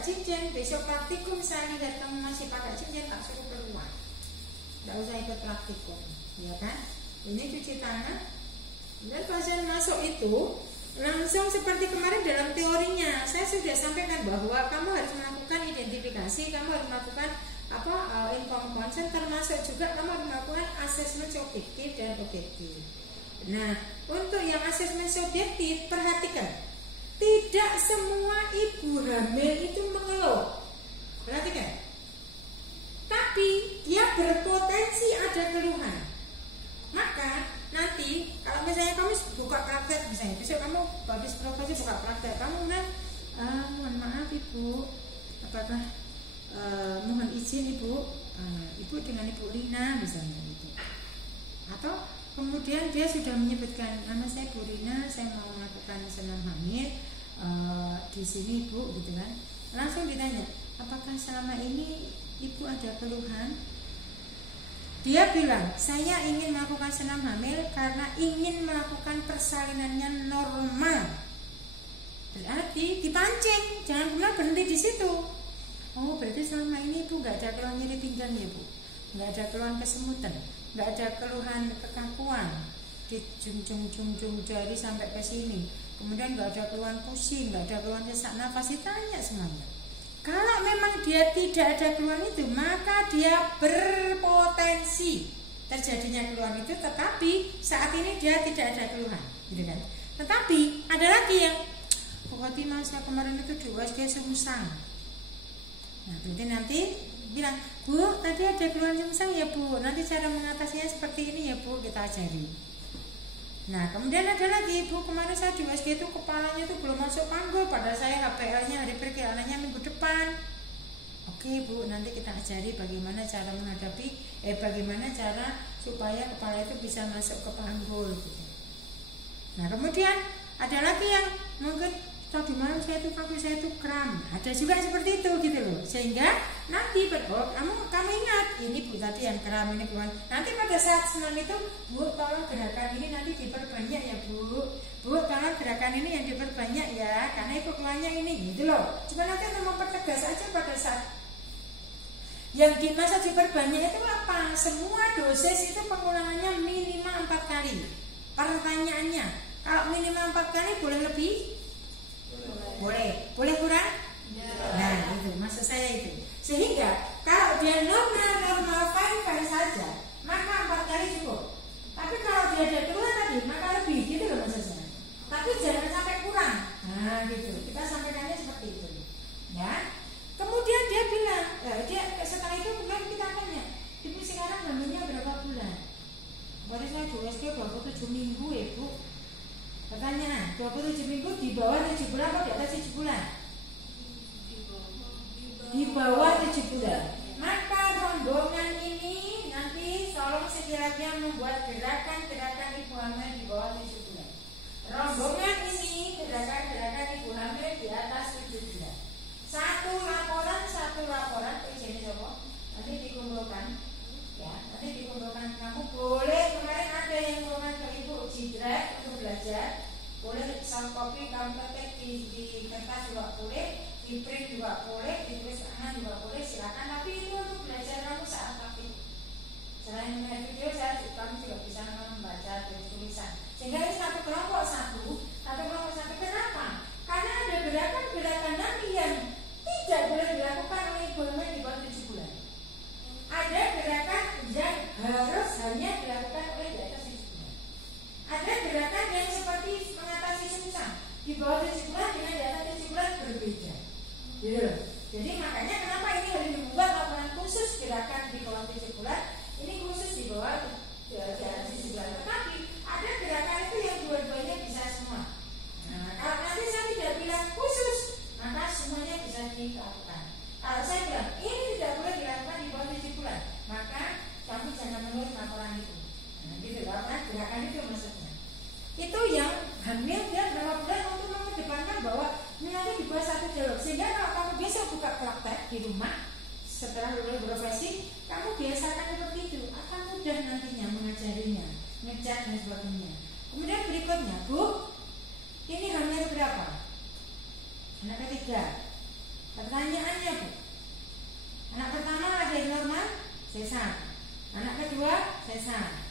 pakai cincin, besok praktikum saya lihat kamu masih pakai cincin, tak suruh keluar. Nggak usah ikut praktikum, ya kan? Ini cuci tangan. Dan pasien masuk itu langsung seperti kemarin dalam teorinya saya sudah sampaikan bahwa kamu harus melakukan identifikasi, kamu harus melakukan informed consent, termasuk juga kamu harus melakukan asesmen subjektif dan objektif. Nah, untuk yang asesmen subjektif, perhatikan, tidak semua ibu hamil itu mengeluh. Perhatikan, tapi dia berpotensi ada keluhan. Maka nanti kalau misalnya kamu buka praktek, misalnya besok kamu habis profesi buka praktek, kamu bilang, mohon maaf ibu, apakah mohon izin ibu, ibu dengan ibu Rina misalnya gitu. Atau kemudian dia sudah menyebutkan nama saya Bu Rina, saya mau melakukan senam hamil di sini ibu gitu kan. Langsung ditanya, apakah selama ini ibu ada keluhan? Dia bilang, saya ingin melakukan senam hamil karena ingin melakukan persalinannya normal. Berarti dipancing, jangan pernah berhenti di situ. Oh, berarti selama ini ibu nggak ada keluhan nyeri pinggang ya bu, nggak ada keluhan kesemutan, nggak ada keluhan kekakuan di junjung jari sampai ke sini. Kemudian nggak ada keluhan pusing, nggak ada keluhan sesak nafas, ditanya semuanya. Kalau memang dia tidak ada keluhan itu, maka dia berpotensi terjadinya keluhan itu, tetapi saat ini dia tidak ada keluhan, gitu kan? Tetapi ada lagi yang pokoknya masa kemarin itu di USG sungsang. Nah, berarti nanti bilang, Bu, tadi ada keluhan sungsang ya Bu, nanti cara mengatasinya seperti ini ya Bu, kita ajari. Nah, kemudian ada lagi, Bu, kemarin saya di USG itu kepalanya itu belum masuk panggul, padahal saya HPL-nya hari perkiraannya minggu depan. Oke Bu, nanti kita ajari bagaimana cara menghadapi, bagaimana cara supaya kepala itu bisa masuk ke panggul gitu. Nah, kemudian ada lagi yang mungkin tadi malam kaki saya itu kram, ada juga seperti itu gitu loh, sehingga nanti kamu ingat ini Bu tadi yang kram ini keluhan. Nanti pada saat senam itu, Bu tolong gerakan ini nanti diperbanyak ya Bu tolong gerakan ini yang diperbanyak ya, karena itu keluhannya ini gitu loh. Cuma nanti untuk mempertegas aja pada saat yang dimaksud diperbanyak itu apa? Semua dosis itu pengulangannya minimal 4 kali. Pertanyaannya, kalau minimal 4 kali boleh lebih? Boleh kurang? Ya. Nah itu maksud saya itu. Sehingga kalau dia normal fine saja, maka 4 kali cukup. Tapi kalau dia ada keluhan tadi, maka lebih gitu loh maksudnya. Tapi jangan sampai kurang. Nah gitu. Kita sampaikannya seperti itu. Ya. Kemudian dia bilang, setelah itu kemudian kita tanya, ibu sekarang hamilnya berapa bulan? Boleh saya di USG 27 minggu ya Bu. Pertanyaan, 27 minggu di bawah 7 bulan atau di atas 7 bulan? Di bawah 7 bulan. Maka rombongan ini nanti tolong sekiranya membuat gerakan-gerakan ibu hamil di bawah 7 bulan. Rombongan ini gerakan-gerakan ibu hamil di atas 7 bulan. Satu laporan ini coba nanti dikumpulkan ya, nanti dikumpulkan. Kamu boleh, kemarin ada yang kumpulkan ke ibu Jidrak untuk belajar, boleh soft copy kamu ketik di kertas juga boleh, di print juga boleh, ditulis tangan juga boleh, silakan. Tapi itu untuk belajar kamu saat praktik. Selain melihat video, kamu juga bisa membaca tulisan. Sehingga ini satu kelompok satu. Kenapa? Karena ada gerakan-gerakan nanti yang tidak boleh dilakukan oleh ibu hamil di bawah 7 bulan. Ada gerakan yang harus hanya dilakukan oleh di atas 7 bulan. Ada gerakan yang seperti mengatasi sungsang di bawah 7 bulan dengan di atas 7 bulan berbeda. Gitu. Jadi makanya kenapa ini harus dibuat laporan khusus gerakan di bawah 7 bulan, ini khusus di bawah di atas 7 bulan. Tetapi ada gerakan itu yang dua-duanya bisa semua. Nah, kalau nanti saya tidak bilang khusus, maka semuanya bisa dilakukan. Kalau saya bilang ini tidak boleh dilakukan di bawah 7 bulan, maka kamu jangan menulis laporan itu. Nah, gitu, laporan gerakan itu maksudnya. Itu yang hamil dia berapa bulan untuk mengedepankan bahwa ini nanti di bawah 1 jalur. Sehingga kalau kamu besok buka praktek di rumah setelah lulus profesi, kamu biasakan seperti itu, akan mudah nantinya mengajarinya, ngecat dan sebagainya. Kemudian berikutnya, Bu, ini hamil berapa? Anak ketiga. Pertanyaan pengetesan.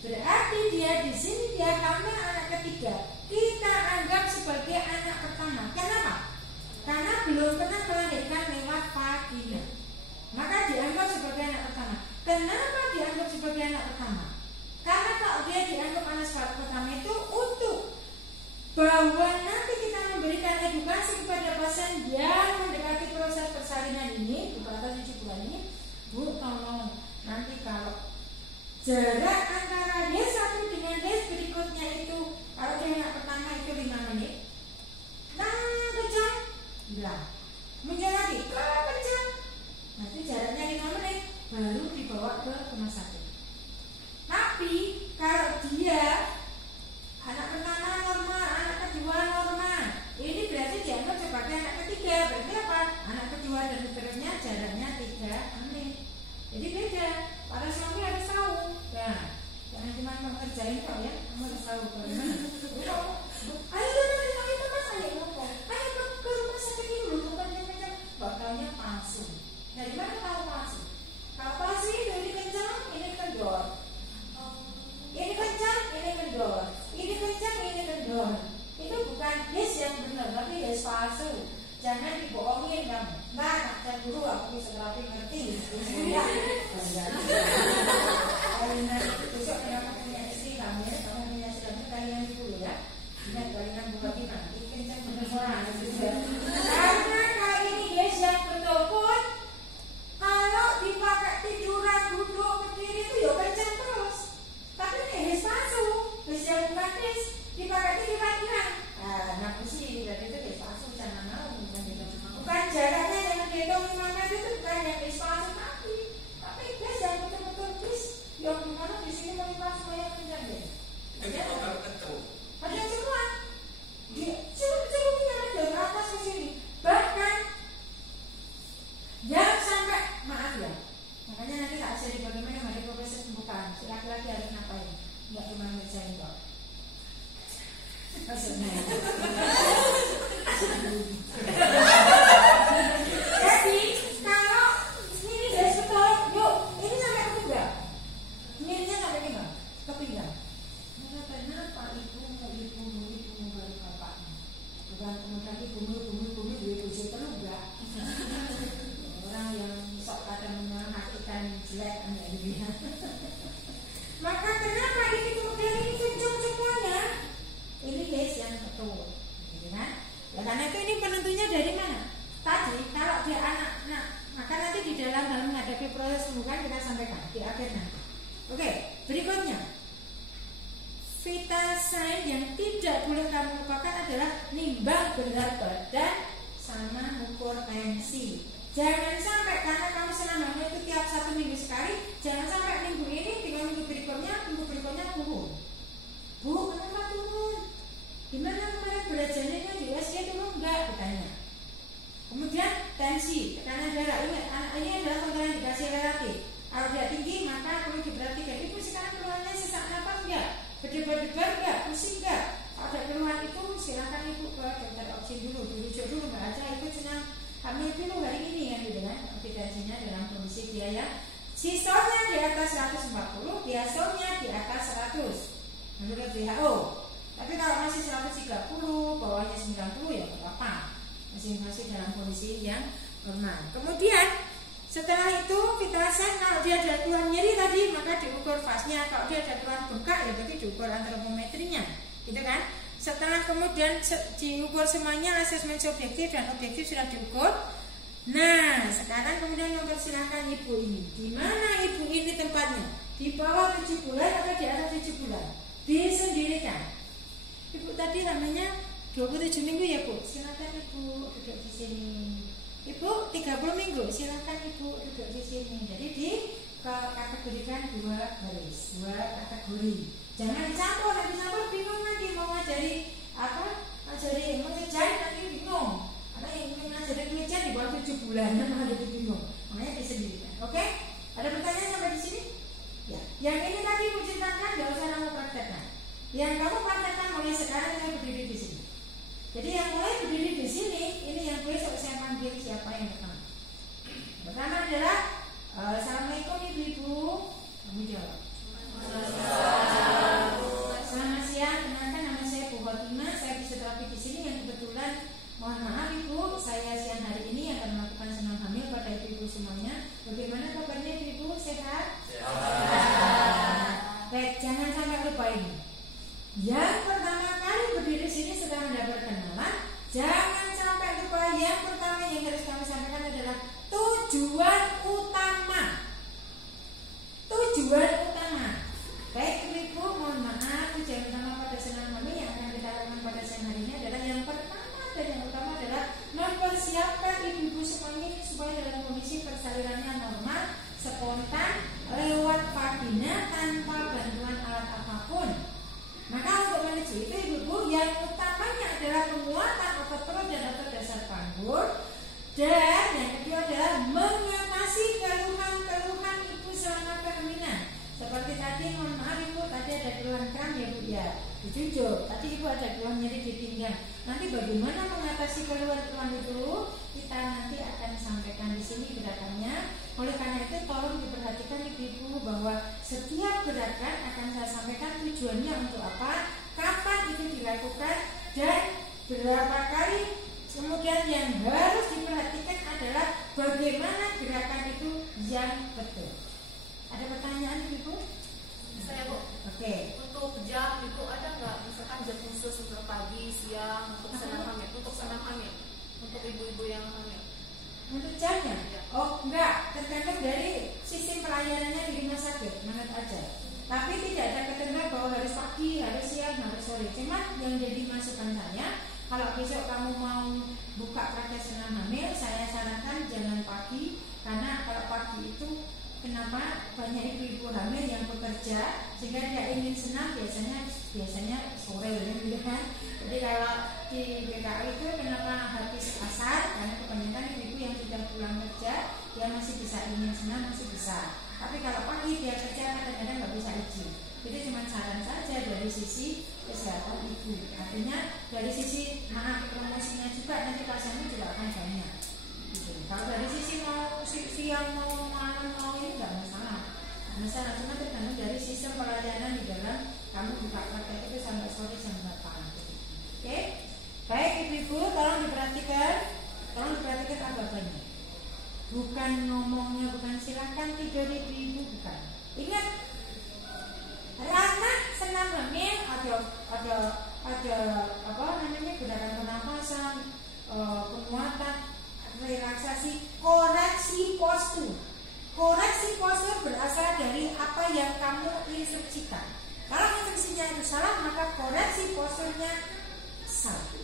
Berarti dia di sini dia hamil anak ketiga. Kita anggap sebagai anak pertama. Kenapa? Karena belum pernah melahirkan lewat vagina. Maka dianggap sebagai anak pertama. Kenapa dianggap sebagai anak pertama? Karena kalau dia dianggap anak pertama itu untuk bahwa nanti kita memberikan edukasi kepada pasien yang mendekati proses persalinan ini, bukan atas 7 bulan ini, Bu, tolong nanti kalau jarak antara D1 dengan D berikutnya itu, kalau dia anak pertama itu 5 menit, kejam, bilang muncul lagi, kejam, nanti jaraknya 5 menit, baru dibawa ke rumah sakit. Tapi kalau dia anak pertama normal, anak kedua normal, ini berarti dianggap sebagai anak ketiga. Berarti apa? Anak kedua dan seterusnya jaraknya 3 menit. Jadi beda. Para suami harus tahu. Nah, jangan cuma mengerjain kok ya, kamu harus tahu bagaimana. Ayo mas, ayo ngomong. Ayo ke rumah sakit ini dulu, kencang-kencang. Bakalnya palsu. Dari mana tahu palsu? Kalau palsu ini kencang, ini kendor. Ini kencang, ini kendor. Ini kencang, ini kendor. Itu bukan yes yang benar, tapi yes palsu. Jangan dibohongin kamu. Nah, dan dulu aku bisa terapi ngerti. Ya, kalian besok kamu punya istri kamu ya, kamu punya istri kamu kalian dulu ya. Ingat kalian buka kita. Ini kencang benar orang. Karena kali ini yes yang betul pun, kalau dipakai tiduran, duduk, berdiri itu ya kencang terus. Tapi ini yes palsu, yes yang bukan yes dipakai tiduran hilang. Nah, sih berarti itu yes palsu, jangan mau. Bukan jaraknya yang dihitung 5 menit itu bukan yang bis palsu tapi bis yang betul-betul bis yang dimana di sini melipat supaya kencang deh. Itu kalau ketul. Ada semua. Ceruknya dari atas ke sini. Bahkan jangan sampai maaf ya. Makanya nanti tak jadi bagaimana hari proses pembukaan. Si laki-laki harus ngapain? Enggak cuma ngerjain kok. Maksudnya. Jadi kalau ini guys betul, yuk ini sampai ke pinggang, mirnya sampai pinggang, ke pinggang. Kenapa ibumu baru bapaknya? Bukan kemudian ibumu ibu terus enggak? Orang yang sok kadang mengakikan jelek anak ini. Maka kenapa ini kemudian ini kencang semuanya? Ini guys yang betul, gitu kan? Ya, karena itu ini penentunya dari mana? Tadi kalau dia anak, maka nanti di dalam hal menghadapi proses pembukaan kita sampaikan di akhir nanti. Oke, berikutnya vital sign yang tidak boleh kamu lupakan adalah nimbang berat badan sama ukur tensi. Jangan sampai karena kamu senam hamil itu tiap 1 minggu sekali, jangan sampai minggu ini dengan minggu berikutnya turun. Bu, kenapa turun? Gimana kemarin belajarnya di USG turun enggak? Ditanya. Kemudian tensi, tekanan darah. Ini adalah kontraindikasi relatif. Kalau dia tinggi maka perlu diperhatikan. Ibu sekarang keluhannya sesak napas enggak? Berdebar-debar enggak? Pusing enggak? Kalau ada keluhan itu silakan ibu ke dokter opsin dulu, dirujuk dulu Mbak Aca. Ibu senang hamil dulu hari ini kan gitu kan? Tensinya dalam kondisi dia ya. Sistolnya di atas 140, diastolnya di atas 100 menurut WHO. Tapi kalau masih 130, bawahnya 90 ya tidak apa-apa. Masih dalam kondisi yang normal. Kemudian setelah itu vital sign, kalau dia ada keluhan nyeri tadi maka diukur fasnya. Kalau dia ada keluhan bengkak ya berarti diukur antropometrinya, gitu kan? Setelah kemudian diukur semuanya, asesmen subjektif dan objektif sudah diukur. Nah, sekarang kemudian mempersilahkan ibu ini. Di mana ibu ini tempatnya? Di bawah 7 bulan atau di atas 7 bulan? Disendirikan. Ibu tadi namanya 27 minggu ya Bu, silakan ibu duduk di sini. Ibu 30 minggu, silakan ibu duduk di sini. Jadi dikategorikan 2 garis, 2 kategori. Jangan dicampur, nanti campur bingung nanti mau ngajari apa? Ngajari mengejar nanti bingung. Karena yang ngajari mengejar di bawah 7 bulan malah jadi bingung. Makanya disendirikan. Oke? Ada pertanyaan sampai di sini? Ya. Yang ini tadi ibu ceritakan, nggak usah kamu praktekkan. Yang kamu praktekkan mulai sekarang saya berdiri di sini. Jadi yang mulai berdiri di sini, ini yang besok saya panggil siapa yang pertama. Pertama adalah Assalamualaikum ibu-ibu. Kamu jawab. dijunjung. Tadi ibu ada keluhan nyeri di pinggang. Nanti bagaimana mengatasi keluhan-keluhan itu kita nanti akan sampaikan di sini gerakannya. Oleh karena itu tolong diperhatikan ibu-ibu bahwa setiap gerakan akan saya sampaikan tujuannya untuk apa, kapan itu dilakukan, dan berapa kali. Kemudian yang harus diperhatikan adalah bagaimana gerakan itu yang betul. Ada pertanyaan ibu? Saya Bu. Oke. Untuk jam itu ada nggak misalkan jam khusus untuk pagi, siang, untuk senam hamil, untuk ibu-ibu yang hamil? Untuk jamnya? Oh enggak, tergantung dari sistem pelayanannya di rumah sakit, mana aja. Tapi tidak ada ketentuan bahwa harus pagi, harus siang, harus sore. Cuma yang jadi masukan saya, kalau besok kamu mau buka praktek senam hamil, saya sarankan jangan pagi, karena kalau pagi itu kenapa banyak ibu-ibu hamil yang bekerja sehingga dia ingin senam biasanya sore gitu kan. Jadi kalau di BKU itu kenapa habis asar, karena kebanyakan ibu-ibu yang sudah pulang kerja dia masih bisa ingin senam, masih bisa. Tapi kalau pagi dia kerja kadang-kadang nggak bisa izin. Jadi cuma saran saja dari sisi kesehatan ibu. Artinya dari sisi promosinya juga nanti pasiennya juga akan banyak. Gitu. Kalau dari sisi mau siang mau malam mau ini nggak masalah. Masalah cuma tergantung dari sistem pelayanan di dalam kamu buka praktek itu sampai sore jam berapa. Oke, baik ibu-ibu, tolong diperhatikan apa-apanya. Bukan ngomongnya, bukan silakan tidur ibu-ibu, bukan. Ingat, anak senam hamil ada apa namanya gerakan pernapasan, penguatan, relaksasi, koreksi postur. Koreksi postur berasal dari apa yang kamu instruksikan. Kalau instruksinya itu salah, maka koreksi posturnya salah.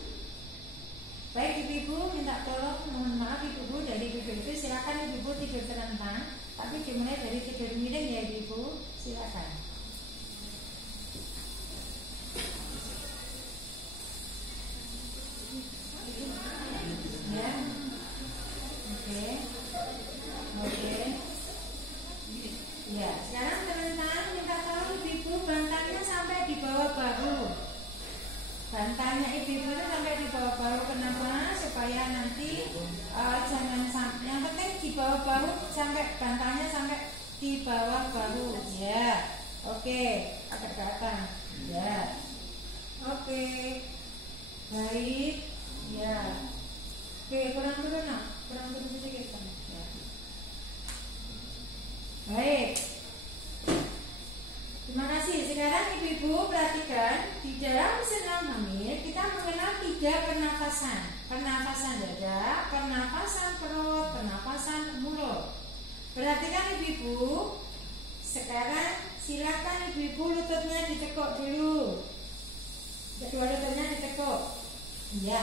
Baik ibu-ibu, minta tolong, mohon maaf ibu-ibu dari ibu-ibu itu silakan ibu-ibu tidur terlentang, tapi dimulai dari tidur miring ya ibu-ibu, silakan. Ya, oke. Ya, sekarang terlentang, minta tolong ibu-ibu bantalnya sampai di bawah bahu. Bantalnya ibu-ibu itu sampai di bawah bahu. Kenapa? Supaya nanti jangan sampai, yang penting di bawah bahu, sampai bantalnya sampai di bawah bahu. Ya, oke, agak ke atas. Ya, oke, baik. Ya, oke, kurang turun sedikit. Ya. Baik. Terima kasih. Sekarang ibu-ibu perhatikan, di dalam senam hamil kita mengenal 3 pernafasan. Pernafasan dada, pernafasan perut, pernafasan mulut. Perhatikan ibu-ibu. Sekarang silakan ibu-ibu lututnya ditekuk dulu. Kedua lututnya ditekuk. Iya.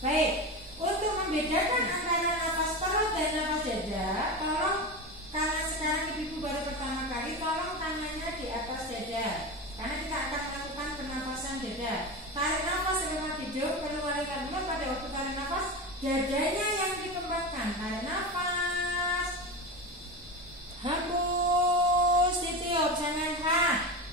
Baik. Untuk membedakan antara nafas perut dan nafas dada, tolong, karena sekarang ibu-ibu baru pertama kali, tolong tangannya di atas dada, karena kita akan melakukan pernapasan dada. Tarik nafas lewat hidung, keluarkan mulut. Pada waktu tarik nafas, dadanya yang dikembangkan. Tarik nafas, hembus, ditiup, jangan tarik,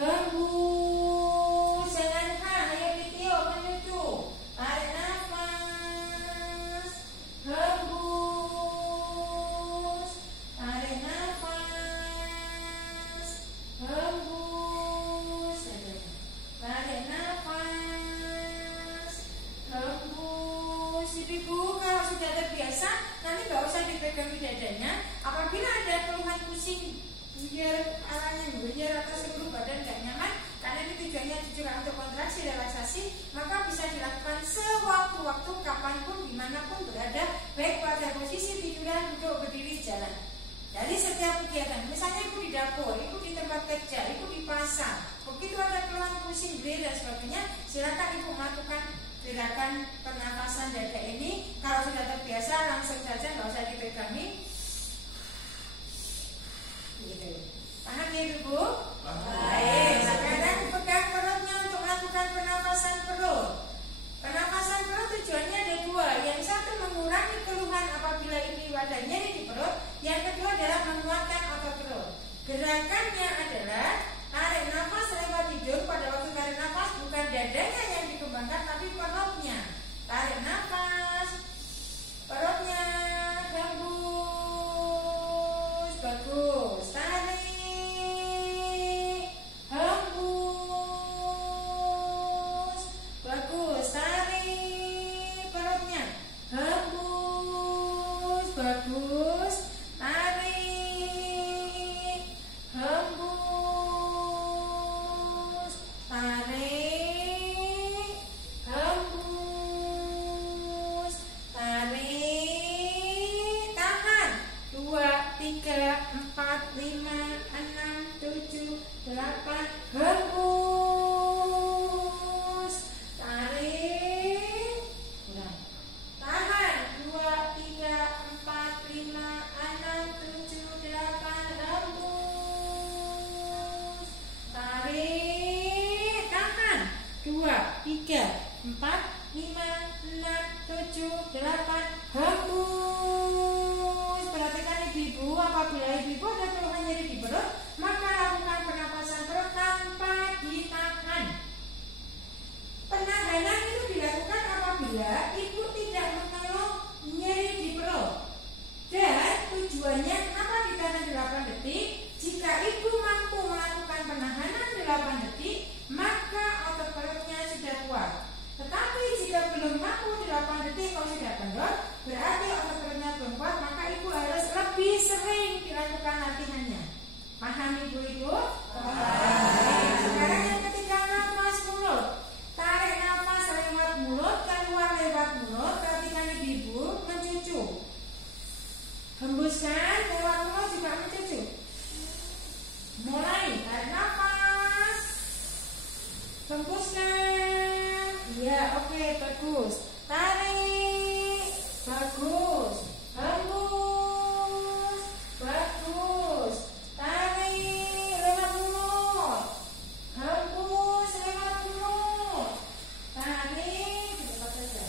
hembus, jangan ayo ditiup, menuju, tarik nafas, hembus, tarik nafas, hembus, tarik nafas, hembus. Ibu-ibu kalau sudah terbiasa, nanti nggak usah dipegang di dadanya. Apabila ada keluhan pusing, buyar atau seluruh badan nggak nyaman, karena ini tujuannya juga untuk kontraksi relaksasi, maka bisa dilakukan sewaktu-waktu, kapanpun, dimanapun berada, baik pada posisi tiduran, duduk, berdiri, jalan. Jadi setiap kegiatan, misalnya ibu di dapur, ibu di tempat kerja, ibu di pasar, begitu ada keluhan pusing, beli dan sebagainya, silakan ibu melakukan gerakan pernafasan dada ini. Kalau sudah terbiasa, langsung saja, nggak usah dipegangi. Gitu. Paham ya ibu? Baik. Sekarang pegang perutnya untuk melakukan pernafasan perut. Pernafasan perut tujuannya ada 2. Yang satu mengurangi keluhan apabila ibu ada nyeri di perut. Yang kedua adalah menguatkan otot perut. Gerakannya adalah bagus. Tarik, hembus, tarik, hembus, tarik, tahan. 2, 3, 4, 5, 6, 7, 8, hembus, tarik, tahan. 2, 3, 4, 5, 6, 7, 8, hembus, tarik, tahan. 2, 3, 4, 5, 6, 7, 8, hembus. Perhatikan ibu-ibu, apabila ibu-ibu ada keluhan nyeri di perut, maka lakukan pernapasan perut tanpa ditahan. Penahanan itu dilakukan apabila ibu tidak mengeluh nyeri di perut. Dan tujuannya kenapa ditahan 8 detik? Jika ibu mampu melakukan penahanan 8 detik, maka otot perutnya sudah kuat. Tetapi jika belum mampu 8 detik kalau sudah kendor, berarti otot perutnya belum kuat, maka ibu harus lebih sering dilakukan latihannya. Paham ibu-ibu? Baik. Sekarang yang ketiga, nafas mulut. Tarik nafas lewat mulut, keluar lewat mulut. Perhatikan ibu-ibu mencucu. Hembuskan lewat mulut juga mencucu. Mulai, tarik nafas, hembuskan. Ya, oke, bagus. Tarik, bagus. Hembus, bagus. Tarik lewat mulut, hembus lewat mulut. Tarik, cepat saja.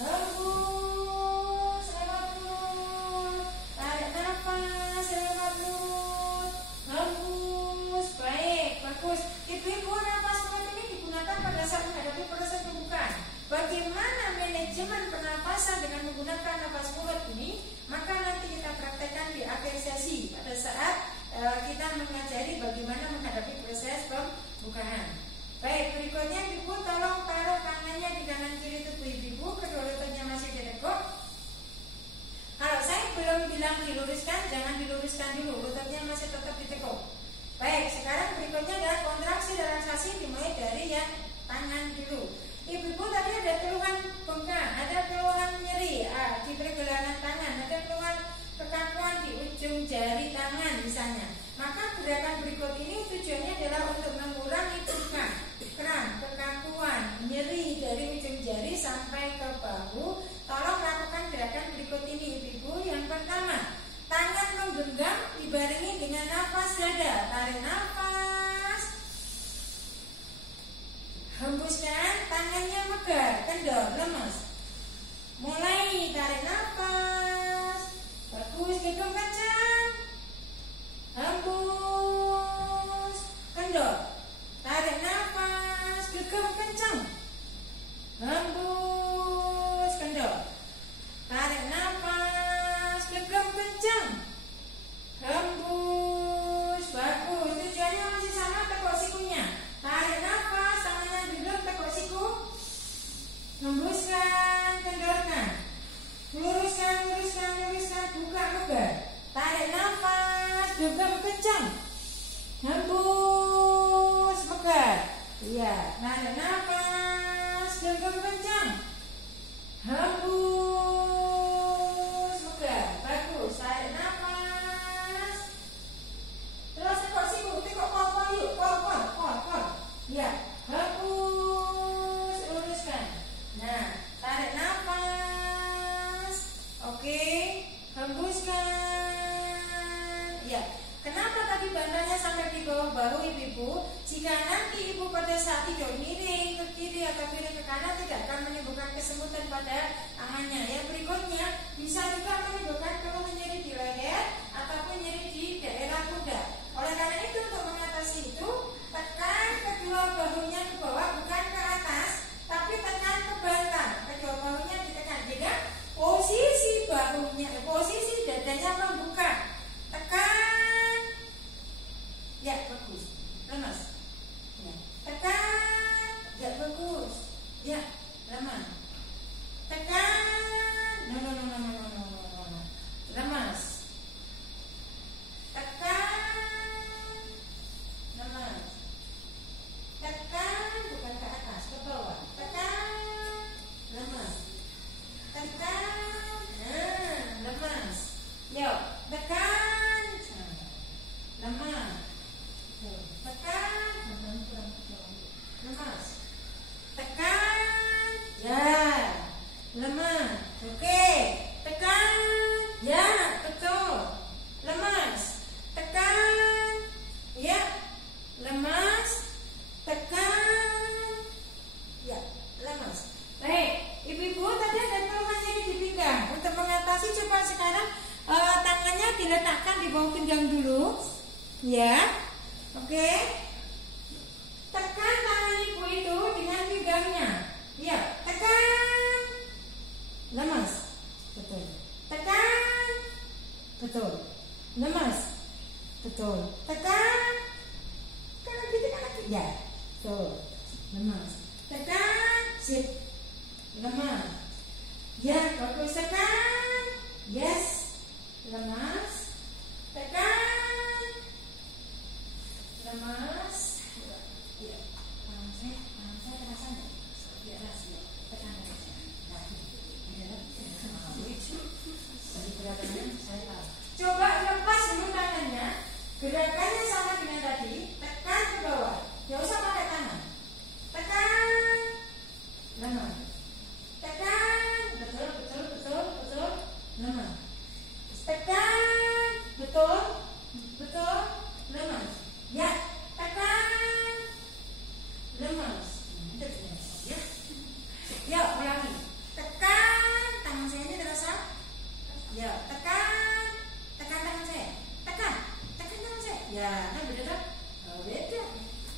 Hembus lewat mulut. Tarik nafas lewat mulut, hembus. Baik, bagus. Ibu-ibu, nafas mulut ini digunakan pada saat menghadapi proses pembukaan. Bagaimana manajemen pernapasan dengan menggunakan nafas mulut ini? Maka nanti kita praktekkan di akhir sesi pada saat kita mengajari bagaimana menghadapi proses pembukaan. Baik, berikutnya ibu tolong taruh tangannya di kanan kiri tubuh ibu, kedua lututnya masih ditekuk. Kalau saya belum bilang diluruskan, jangan diluruskan dulu, lututnya masih tetap ditekuk. Baik, sekarang berikutnya adalah kontraksi relaksasi, dimulai dari yang tangan dulu. Ibu-ibu tadi ada keluhan bengkak, ada keluhan nyeri di pergelangan tangan, ada keluhan kekakuan di ujung jari tangan misalnya. Maka gerakan berikut ini tujuannya adalah untuk mengurangi bengkak, kram, kekakuan, nyeri dari ujung jari sampai ke bahu. Tolong lakukan gerakan berikut ini ibu-ibu. Yang pertama, tangan menggenggam dibarengi dengan nafas dada. Tarik nafas, hembuskan, tangannya megar, kendor, lemes. Mulai, tarik nafas, bagus, genggam kencang, hembus, kendor. Tarik nafas, genggam kencang, hembus, kendor. Tarik nafas, genggam kencang, hembus, bagus. Tujuannya masih sama, tekuk sikunya. Tarik nafas, tangannya duduk, tekuk siku, hembuskan, kendorkan, luruskan, luruskan, luruskan, buka, megar. Tarik nafas, genggam kencang, hembus, megar. Iya, tarik nafas, genggam kencang, hembus, megar. Bagus. Tarik nafas, terus tekuk siku, tekuk kol-kol yuk, kol-kol, kol-kol. Ya, hembus, luruskan. Nah, tarik nafas. Oke, hembuskan. Ya, kenapa tadi bantalnya sampai di bawah bahu ibu-ibu? Jika nanti ibu pada saat tidur miring ke kiri atau miring ke kanan, tidak akan menimbulkan kesemutan pada tangannya ya. betul. Tekan. Kanan kiri ya. Tuh. Lemas. Tekan. Sip. Lemas. Ya, bagus. Tekan. Yes. Lemas. Tekan. Lemas. Ya. Tangan saya terasa enggak? Ya, rahasia. Tekan. Nah, gerakannya saya tahu. Coba lepas dulu tangannya. Gerakannya sama dengan tadi. Tekan ke bawah. Gak usah pakai tangan. Tekan. Lemas. Tekan. Betul. Lemas. Tekan. Betul. Lemas. Ya. Tekan. Lemas. Ya. Yuk, ulangi. Tekan. Tangan saya ini terasa. Ya, tekan tangan saya. Tekan tangan saya. Ya, kan beda kan? Oh, beda.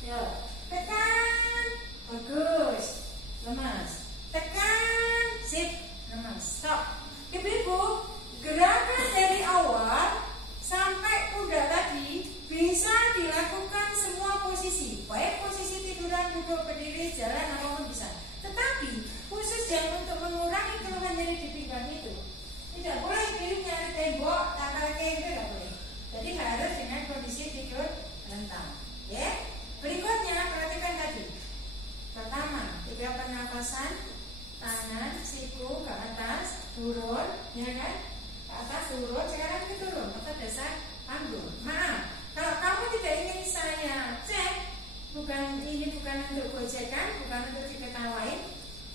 Ya, tekan. Bagus. Lemas. Tekan. Sip. Lemas. Stop. Ibu-ibu, gerakan dari awal sampai pundak tadi bisa dilakukan semua posisi. Baik posisi tiduran, duduk, berdiri, jalan, apapun bisa. Tetapi khusus yang untuk mengurangi keluhan nyeri di pinggang itu tidak boleh diri nyari tembok, takal kayak gitu tidak boleh. Jadi harus dengan kondisi tidur rentang. Ya. Berikutnya perhatikan tadi. Pertama, 3 pernapasan, tangan, siku ke atas, turun, ya kan? Ke atas turun, sekarang kita turun ke dasar panggung. Maaf, kalau kamu tidak ingin saya cek, ini bukan untuk gojekan, bukan untuk diketawain.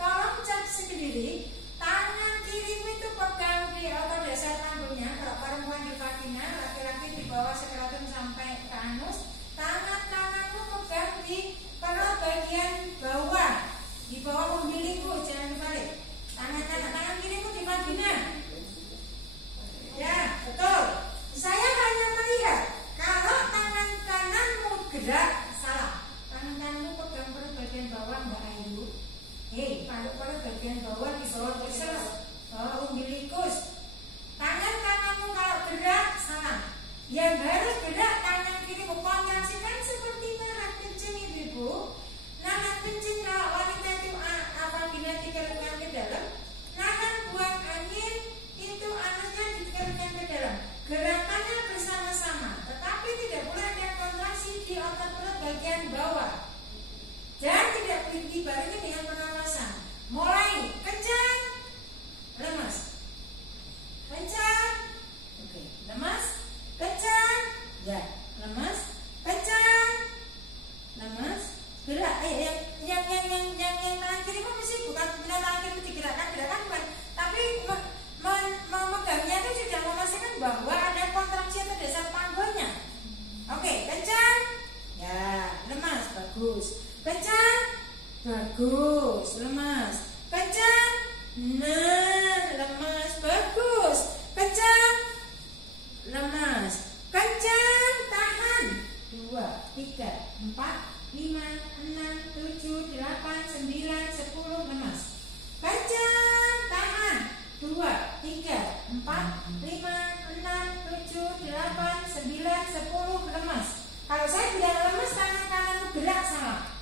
Tolong cek sendiri. Tangan kirimu itu pegang di otot dasar panggungnya. Kalau perempuan di vagina, laki-laki di bawah skrotum sampai ke anus. Tangan kananmu pegang di perut bagian bawah, di bawah umbiliku, jangan dibalik. Tangan kirimu di vagina. Ya, betul. Saya hanya melihat kalau tangan kananmu gerak salah. Tangan kananmu pegang perut bagian bawah, Mbak Ayu. Perut bagian bawah di bawah umbilikus. Tangan kananmu kalau gerak salah. Yang harus gerak tangan kirimu. Kontraksikan seperti nahan kencing ibu. Nahan kencing kalau wanita itu apabila dikerutkan ke dalam. Nahan buang angin itu anusnya dikerutkan ke dalam. Gerakannya bersama-sama. Tetapi tidak boleh ada kontraksi di otot perut bagian bawah. Dan tidak dibarengi dengan pernapasan. Mulai kencang, lemas, kencang, oke, lemas, kencang, ya, lemas, kencang, lemas, gerak. Yang tangan kirimu mesti bukan benar tangan kirimu digerakkan bukan, tapi memegangnya itu sudah memastikan bahwa ada kontraksi atau dasar panggungnya. Oke, kencang, ya, lemas, bagus. Kencang, bagus, lemas. Kencang, nah, lemas, bagus. Kencang, lemas. Kencang, tahan. 2, 3, 4, 5, 6, 7, 8, 9, 10, lemas. Kencang, tahan. 2, 3, 4, 5, 6, 7, 8, 9, 10, lemas. Kalau saya bilang lemas, tangan kananmu gerak salah.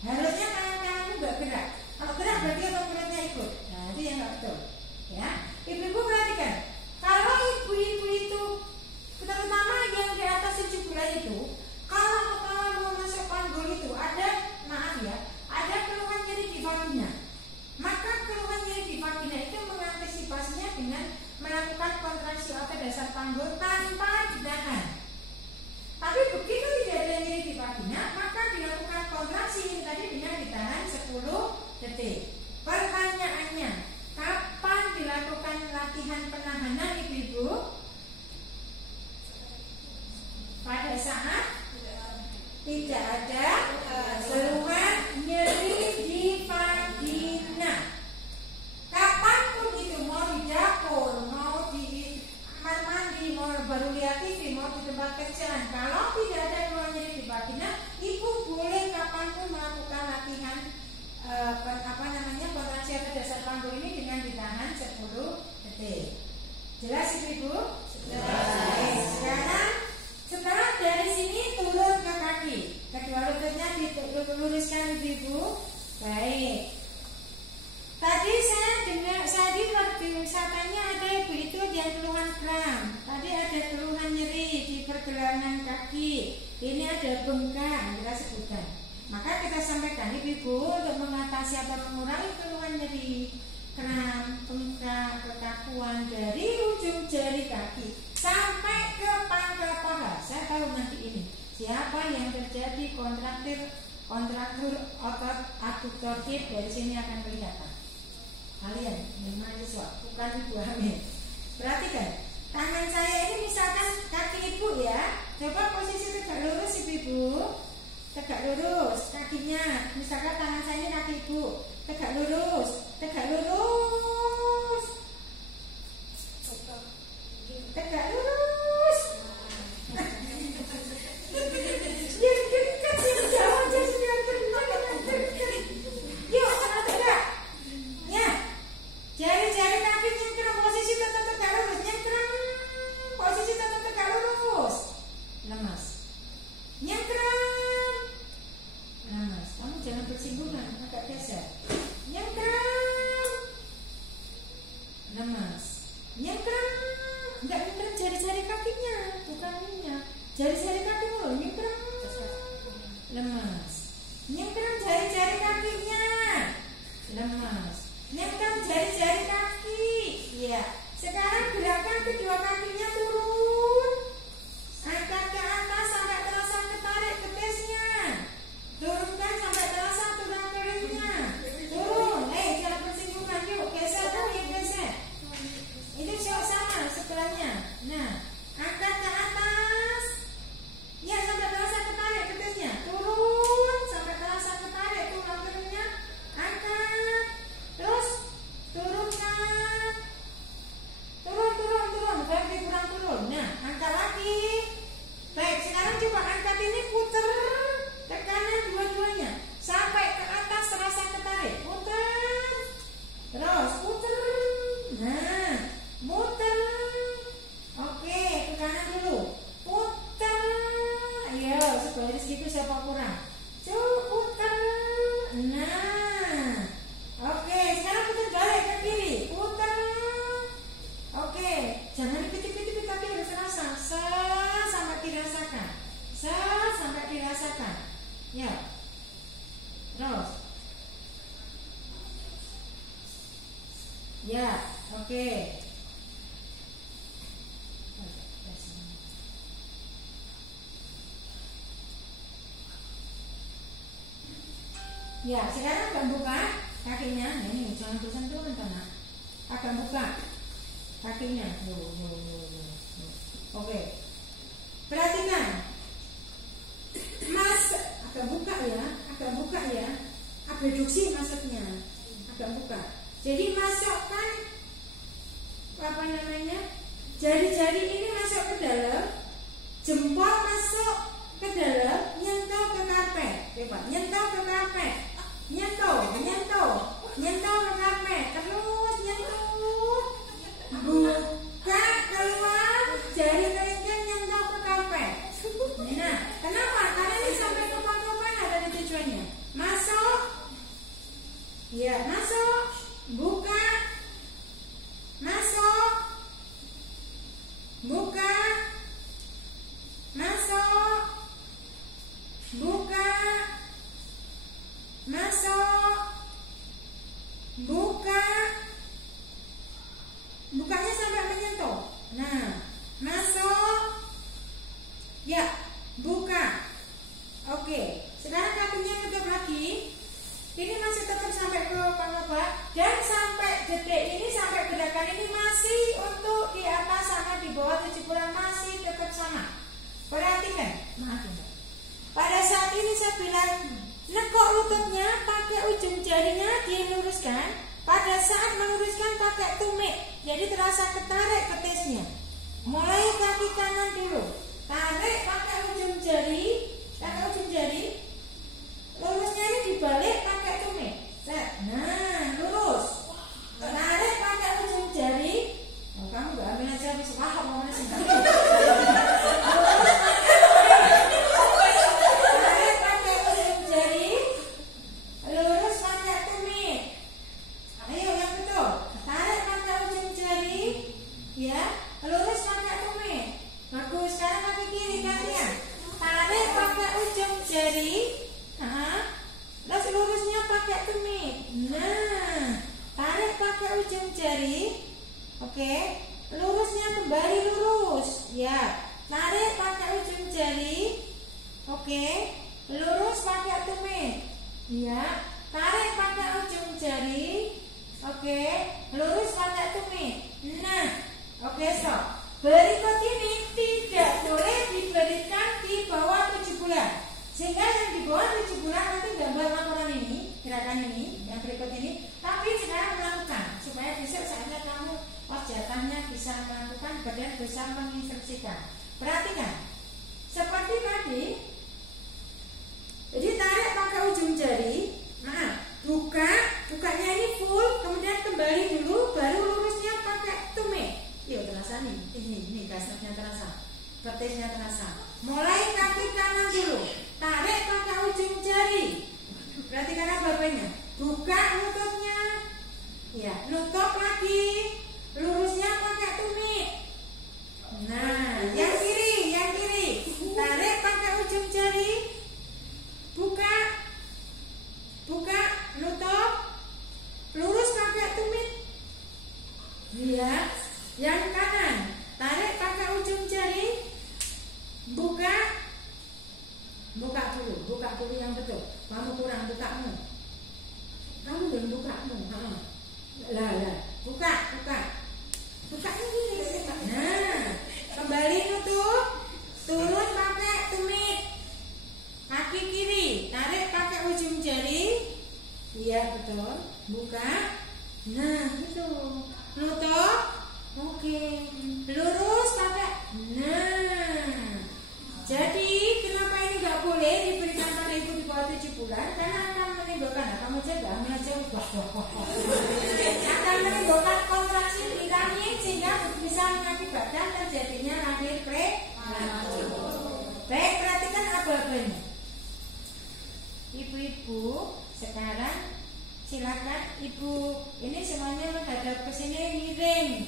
Harusnya tangan kananmu nggak gerak. Kalau gerak berarti otot perutnya ikut. Nah, itu yang nggak betul. Ya, ibu-ibu perhatikan. Kalau ibu-ibu itu, terutama yang di atas 7 bulan itu, kalau mau masuk panggul itu ada, maaf ya, ada keluhan nyeri di vagina. Maka keluhan nyeri di vagina itu mengantisipasinya dengan melakukan kontraksi otot dasar panggul tanpa ditahan. Tapi begitu tidak ada nyeri di vagina, maka dilakukan kontraksi ini tadi dengan ditahan 10 detik. Pertanyaannya, kapan dilakukan latihan penahanan ibu-ibu? Pada saat tidak ada keluhan nyeri di vagina. Kapanpun itu, mau di dapur, mau di kamar mandi, mau baru lihat TV, mau di tempat kerjaan, kalau tidak ada keluhan nyeri di vagina, ibu boleh kapanpun melakukan latihan kontraksi atau dasar panggul ini dengan ditahan 10 detik. Jelas ibu-ibu? Jelas. Sekarang setelah mengatasi atau mengurangi keluhan nyeri, kram, bengkak, kekakuan dari ujung jari kaki sampai ke pangkal paha. Saya tahu nanti ini siapa yang terjadi kontraktur otot abduktor hip, dari sini akan kelihatan. Kalian yang mahasiswa, bukan ibu hamil. Perhatikan, tangan saya ini misalkan kaki ibu ya. Coba posisi tegak lurus ibu-ibu. Tegak lurus kakinya. Misalkan tangan saya ini kaki ibu. Tegak lurus, tegak lurus. Tegak lurus. Yang dekat, yang jauh aja sudah dekat. Yuk, sama tegak. Ya, jari-jari kaki nyengkrem, posisi tetap tegak lurus. Nyengkrem, posisi tetap tegak lurus. Lemas. Nyengkrem. Lemas. Kamu jangan bersinggungan, agak geser. Nyengkrem. Lemas. Nyengkrem. Enggak nyengkrem jari-jari kakinya, bukan ininya. Jari-jari kaki mulu, nyengkrem. Lemas. Nyengkrem jari-jari kakinya. Lemas. Nyengkrem jari-jari kaki. Ya. Sekarang gerakan kedua kakinya turun. Angkat ke atas sampai terasa ketarik betisnya. Turunkan sampai terasa tulang keringnya. Turun. Jangan bersinggungan. Yuk, geser dulu ya, geser. Ini sama sebelahnya. Nah, angkat ke atas. Ya, sampai terasa ketarik betisnya. Turun sampai terasa ketarik tulang keringnya. Angkat. Terus turunkan. Turun. Berarti kurang turun. Nah, angkat lagi. Baik, sekarang coba angkat ini, puter. Tekanan dua-duanya sampai ke atas terasa ketarik. Puter. Terus puter. Nah, muter. Oke, ke kanan dulu. Puter. Ayo, sebaris gitu siapa kurang? Coba puter. Nah. Oke, sekarang putar balik ke kiri. Putar. Oke, jangan dipitip-pitip tapi harus rasa. Sampai dirasakan. Sampai dirasakan. Ya. Terus. Ya, oke. Ya, sekarang akan buka kakinya. Nah, ini jangan tersentuh kan, akan buka kakinya. Oke. Perhatikan. Mas akan buka ya. Abduksi maksudnya. Akan buka. Jadi masukkan jari-jari ini masuk ke dalam, jempol masuk ke dalam, nyentuh ke karpet. Coba nyentuh ke karpet. Nyentuh ke karpet, terus nyentuh, buka keluar, jari kelingking nyentuh ke karpet. Nah, kenapa? Karena ini sampai ke pangkalan ada di tujuannya. Masuk, ya masuk, buka, masuk, buka, masuk, buka. Masuk, buka, bukanya sampai menyentuh. Nah, masuk, ya, buka. Oke, sekarang kakinya tutup lagi. Ini masih tetap sampai ke pangkal dan sampai detik ini, sampai gerakan ini masih untuk di atas sama di bawah 7 bulan masih tetap sama. Perhatikan, maaf ya. Pada saat ini saya bilang nekok lututnya pakai ujung jarinya diluruskan. Pada saat meluruskan pakai tumit, jadi terasa ketarik betisnya. Mulai kaki kanan dulu, tarik pakai ujung jari, lurusnya ini dibalik pakai tumit. Nah, lurus. Tarik pakai ujung jari. Oh, kamu gak ambil aja, bisa paham mau sendiri. Jari, terus lurusnya jari. Oke, lurusnya kembali lurus. Ya, tarik pakai ujung jari. Oke, lurus pakai tumit. Ya, tarik pakai ujung jari. Oke, lurus pakai tumit. Nah, oke, stop. Berikut ini tidak boleh diberikan di bawah 7 bulan. Sehingga yang di bawah 7 bulan nanti gambar laporan ini, gerakan ini, yang berikut ini. Tapi sekarang melakukan supaya besok saatnya kamu jatahnya bisa melakukan dan bisa menginstruksikan. Perhatikan, seperti tadi. Jadi tarik pakai ujung jari. Nah, bukanya ini full, kemudian kembali dulu, baru lurusnya pakai tumit. Yuk terasa nih, ini gasnya terasa, petisnya terasa. Mulai kaki kanan dulu, tarik pakai ujung jari. Perhatikan apa-apanya. Buka lututnya, ya, nutup lagi, lurusnya pakai tumit. Nah, yang kiri, tarik pakai ujung jari, buka, nutup, lurus pakai tumit. Ya, yang kanan, tarik pakai ujung jari, buka dulu yang betul. Kamu kurang bukamu. Kamu belum bukamu. Buka. Bukanya gini. Nah, kembali nutup, turun pakai tumit. Kaki kiri, tarik pakai ujung jari. Iya betul. Buka. Nah, itu. Nutup. Oke. Lurus pakai. Nah. Jadi kenapa ini nggak boleh diberikan pada ibu di bawah 7 bulan? Karena akan menimbulkan, kamu jaga, akan menimbulkan kontraksi vitamin sehingga bisa mengakibatkan terjadinya lahir prematur. Baik, perhatikan apa-apanya. Ibu-ibu sekarang silakan ibu ini semuanya menghadap ke sini miring.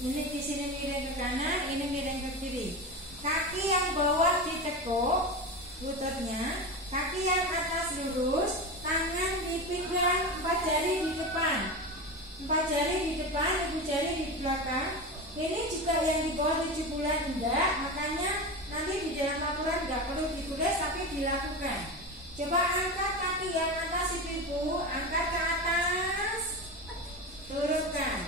Ini di sini miring ke kanan, ini miring ke kiri. Kaki yang bawah ditekuk lututnya, kaki yang atas lurus, tangan dipinggang, 4 jari di depan. 4 jari di depan, ibu jari di belakang. Ini juga yang di bawah 7 bulan enggak, makanya nanti di dalam laporan enggak perlu ditulis tapi dilakukan. Coba angkat kaki yang atas ibu, angkat ke atas, turunkan.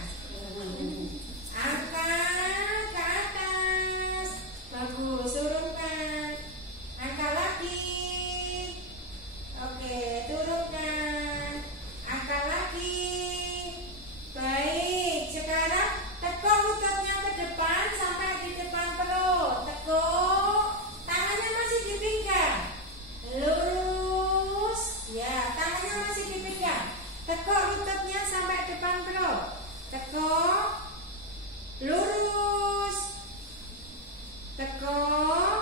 Angkat ke atas, bagus, turunkan. Angkat lagi, oke, turunkan. Angkat lagi, baik. Sekarang tekuk lututnya ke depan sampai di depan perut. Tekuk, tangannya masih dipinggang. Lurus, ya, tangannya masih dipinggang. Tekuk lututnya sampai depan perut. Tekuk, lurus, tekuk,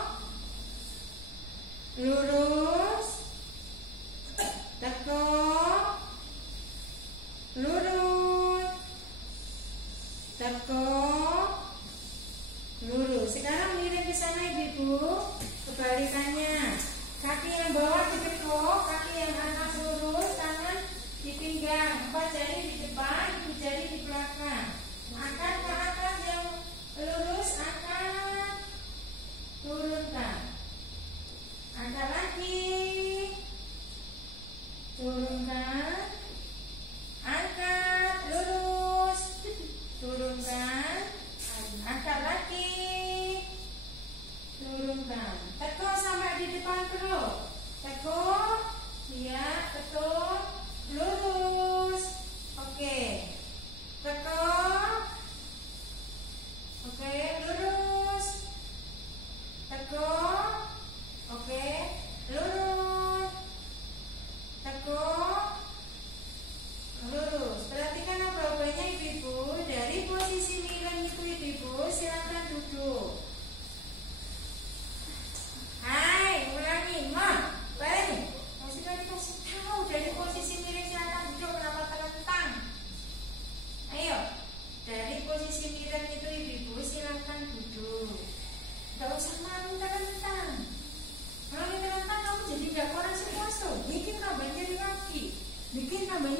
lurus, tekuk, lurus, tekuk, lurus. Sekarang miring ke sana ibu, kebalikannya. Kaki yang bawah ditekuk, kaki yang atas lurus, tangan dipinggang, 4 jari di depan, 2 jari di belakang. Angkat ke atas yang lurus, angkat, turunkan. Angkat lagi.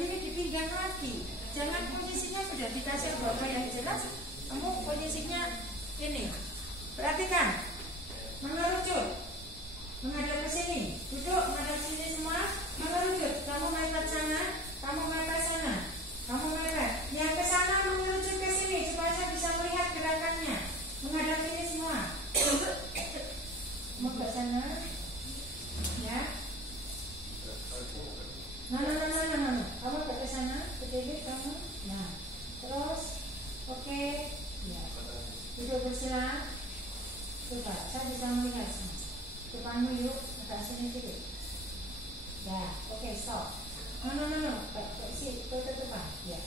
ini di pinggang lagi. Jangan posisinya sudah dikasih apa yang jelas. Kamu posisinya ini. Perhatikan. Mengerucut. Menghadap ke sini. Duduk menghadap sini semua. Mengerucut. Kamu melihat sana. Kamu melihat sana. Kamu melihat. Yang ke sana mengerucut ke sini supaya saya bisa melihat gerakannya. Menghadap sini semua. Mau ke sana. Ya. Nah. Kamu ke sana, ke kamu. Nah, terus, oke. Ya. Duduk bersila. Coba, saya bisa melihat. Depanmu yuk, agak sini sedikit. Ya, oke, stop. No. Tutup. Ya.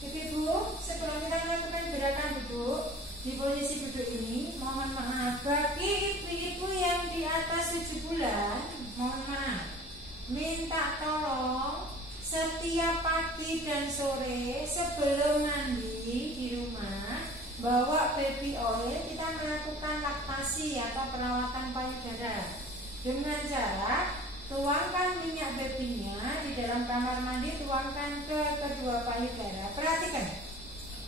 Ibu, setelah kita melakukan gerakan duduk di posisi duduk ini, mohon maaf bagi ibu-ibu yang di atas 7 bulan, mohon maaf. Minta tolong setiap pagi dan sore sebelum mandi di rumah bawa baby oil, kita melakukan laktasi atau perawatan payudara dengan cara tuangkan minyak babynya di dalam kamar mandi, tuangkan ke kedua payudara. Perhatikan,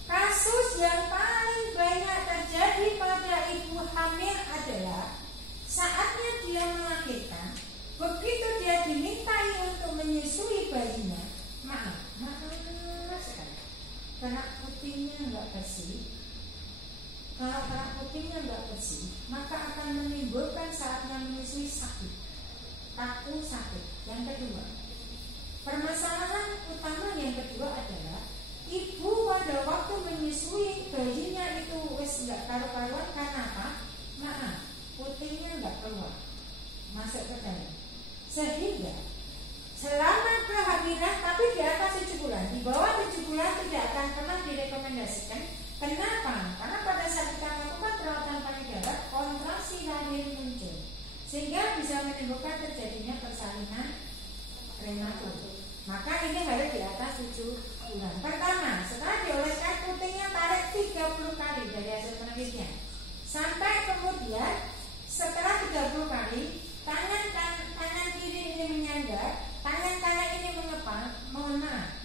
kasus yang paling banyak terjadi pada ibu hamil adalah saatnya dia melahirkan. Begitu dia dimintai untuk menyusui bayinya, maaf sekali, kerak putihnya nggak bersih. Kalau kerak putihnya nggak bersih, maka akan menimbulkan saatnya menyusui sakit, kaku sakit. Yang kedua, permasalahan utama yang kedua adalah ibu pada waktu menyusui bayinya itu wes nggak karu-karuan karena apa? Maaf, putihnya nggak keluar, masuk ke dalam. Sehingga selama kehamilan tapi di atas 7 bulan, di bawah 7 bulan tidak akan pernah direkomendasikan. Kenapa? Karena pada saat kita melakukan perawatan payudara, kontraksi lahir muncul, sehingga bisa menimbulkan terjadinya persalinan prematur. Maka ini harus di atas 7 bulan. Pertama, setelah dioleskan putihnya tarik 30 kali dari hasil penelitian. Sampai kemudian setelah 30 kali tangan kiri ini menyangga, tangan kanan ini mengepal. Mohon maaf,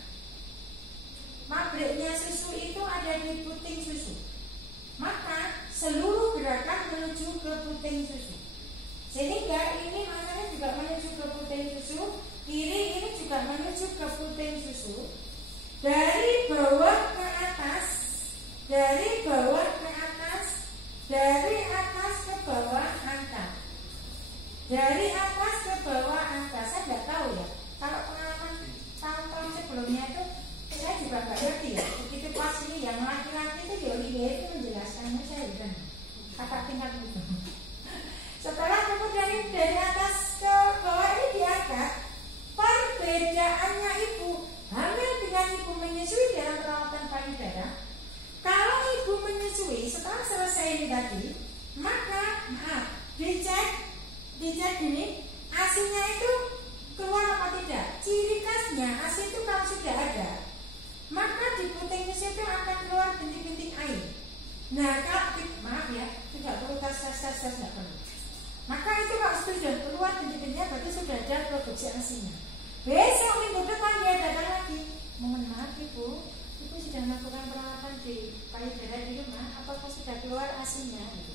mabriknya susu itu ada di puting susu, maka seluruh gerakan menuju ke puting susu, sehingga ini makanya juga menuju ke puting susu, kiri ini juga menuju ke puting susu. Dari bawah ke atas, dari bawah ke atas, dari atas ke bawah angkat, dari atas ke bawah angkat. Saya nggak tahu ya, kalau pengalaman tahun-tahun sebelumnya itu saya juga nggak ngerti ya. Begitu pas ini yang laki-laki itu dia itu menjelaskannya, saya bukan kakak tingkat itu. Setelah kemudian dari atas ke bawah ini diangkat. Perbedaannya ibu hamil dengan ibu menyusui dalam perawatan payudara. Kalau ibu menyusui setelah selesai ini tadi, maka maaf, dicek gini, asinya itu keluar apa tidak. Ciri khasnya asi itu kalau sudah ada, maka di puting susu itu akan keluar bintik-bintik air. Nah kalau maaf ya, tidak perlu tes nggak perlu. Maka itu kalau sudah keluar bintik-bintiknya berarti sudah ada produksi asinya. Besok minggu depan dia datang lagi. Mohon maaf ibu sudah melakukan perawatan di payudara di rumah, apakah sudah keluar asinya? Gitu.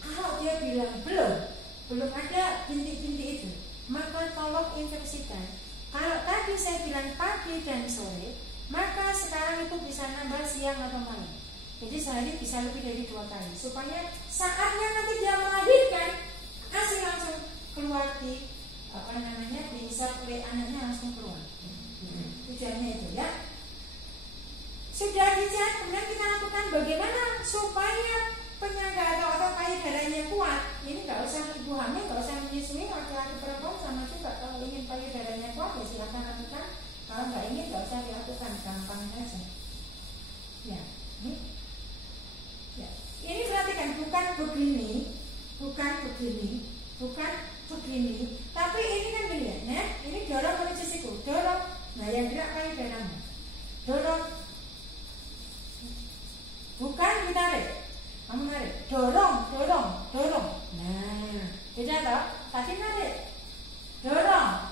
Kalau dia bilang belum ada bintik-bintik itu, maka tolong inversikan. Kalau tadi saya bilang pagi dan sore, maka sekarang itu bisa nambah siang atau malam. Jadi sehari bisa lebih dari 2 kali, supaya saatnya nanti dia melahirkan, asi langsung keluar di dihisap oleh anaknya langsung keluar. Tujuannya itu ya. Sudah dicek, kemudian kita lakukan bagaimana supaya penyangga atau payudaranya kuat. Ini nggak usah ibu hamil, nggak usah menyusui, laki-laki perempuan sama juga. Kalau ingin payudaranya kuat ya silakan lakukan. Kalau nggak ingin nggak usah dilakukan, gampang saja. Ya, ini. Ya. Ini perhatikan, bukan begini, tapi ini kan gini ya, ini dorong menuju siku, dorong. Nah yang gerak payudaramu, dorong, bukan ditarik, kamu narik, dorong. Nah, beda toh? Tadi narik, dorong,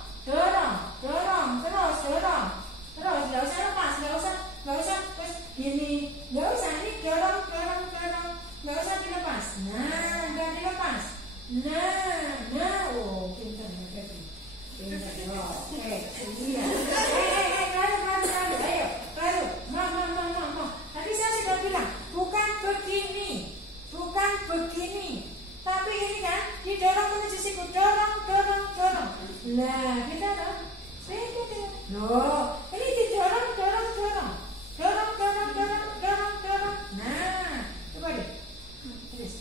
Loh, ini didorong, dorong. Nah, coba deh. Terus.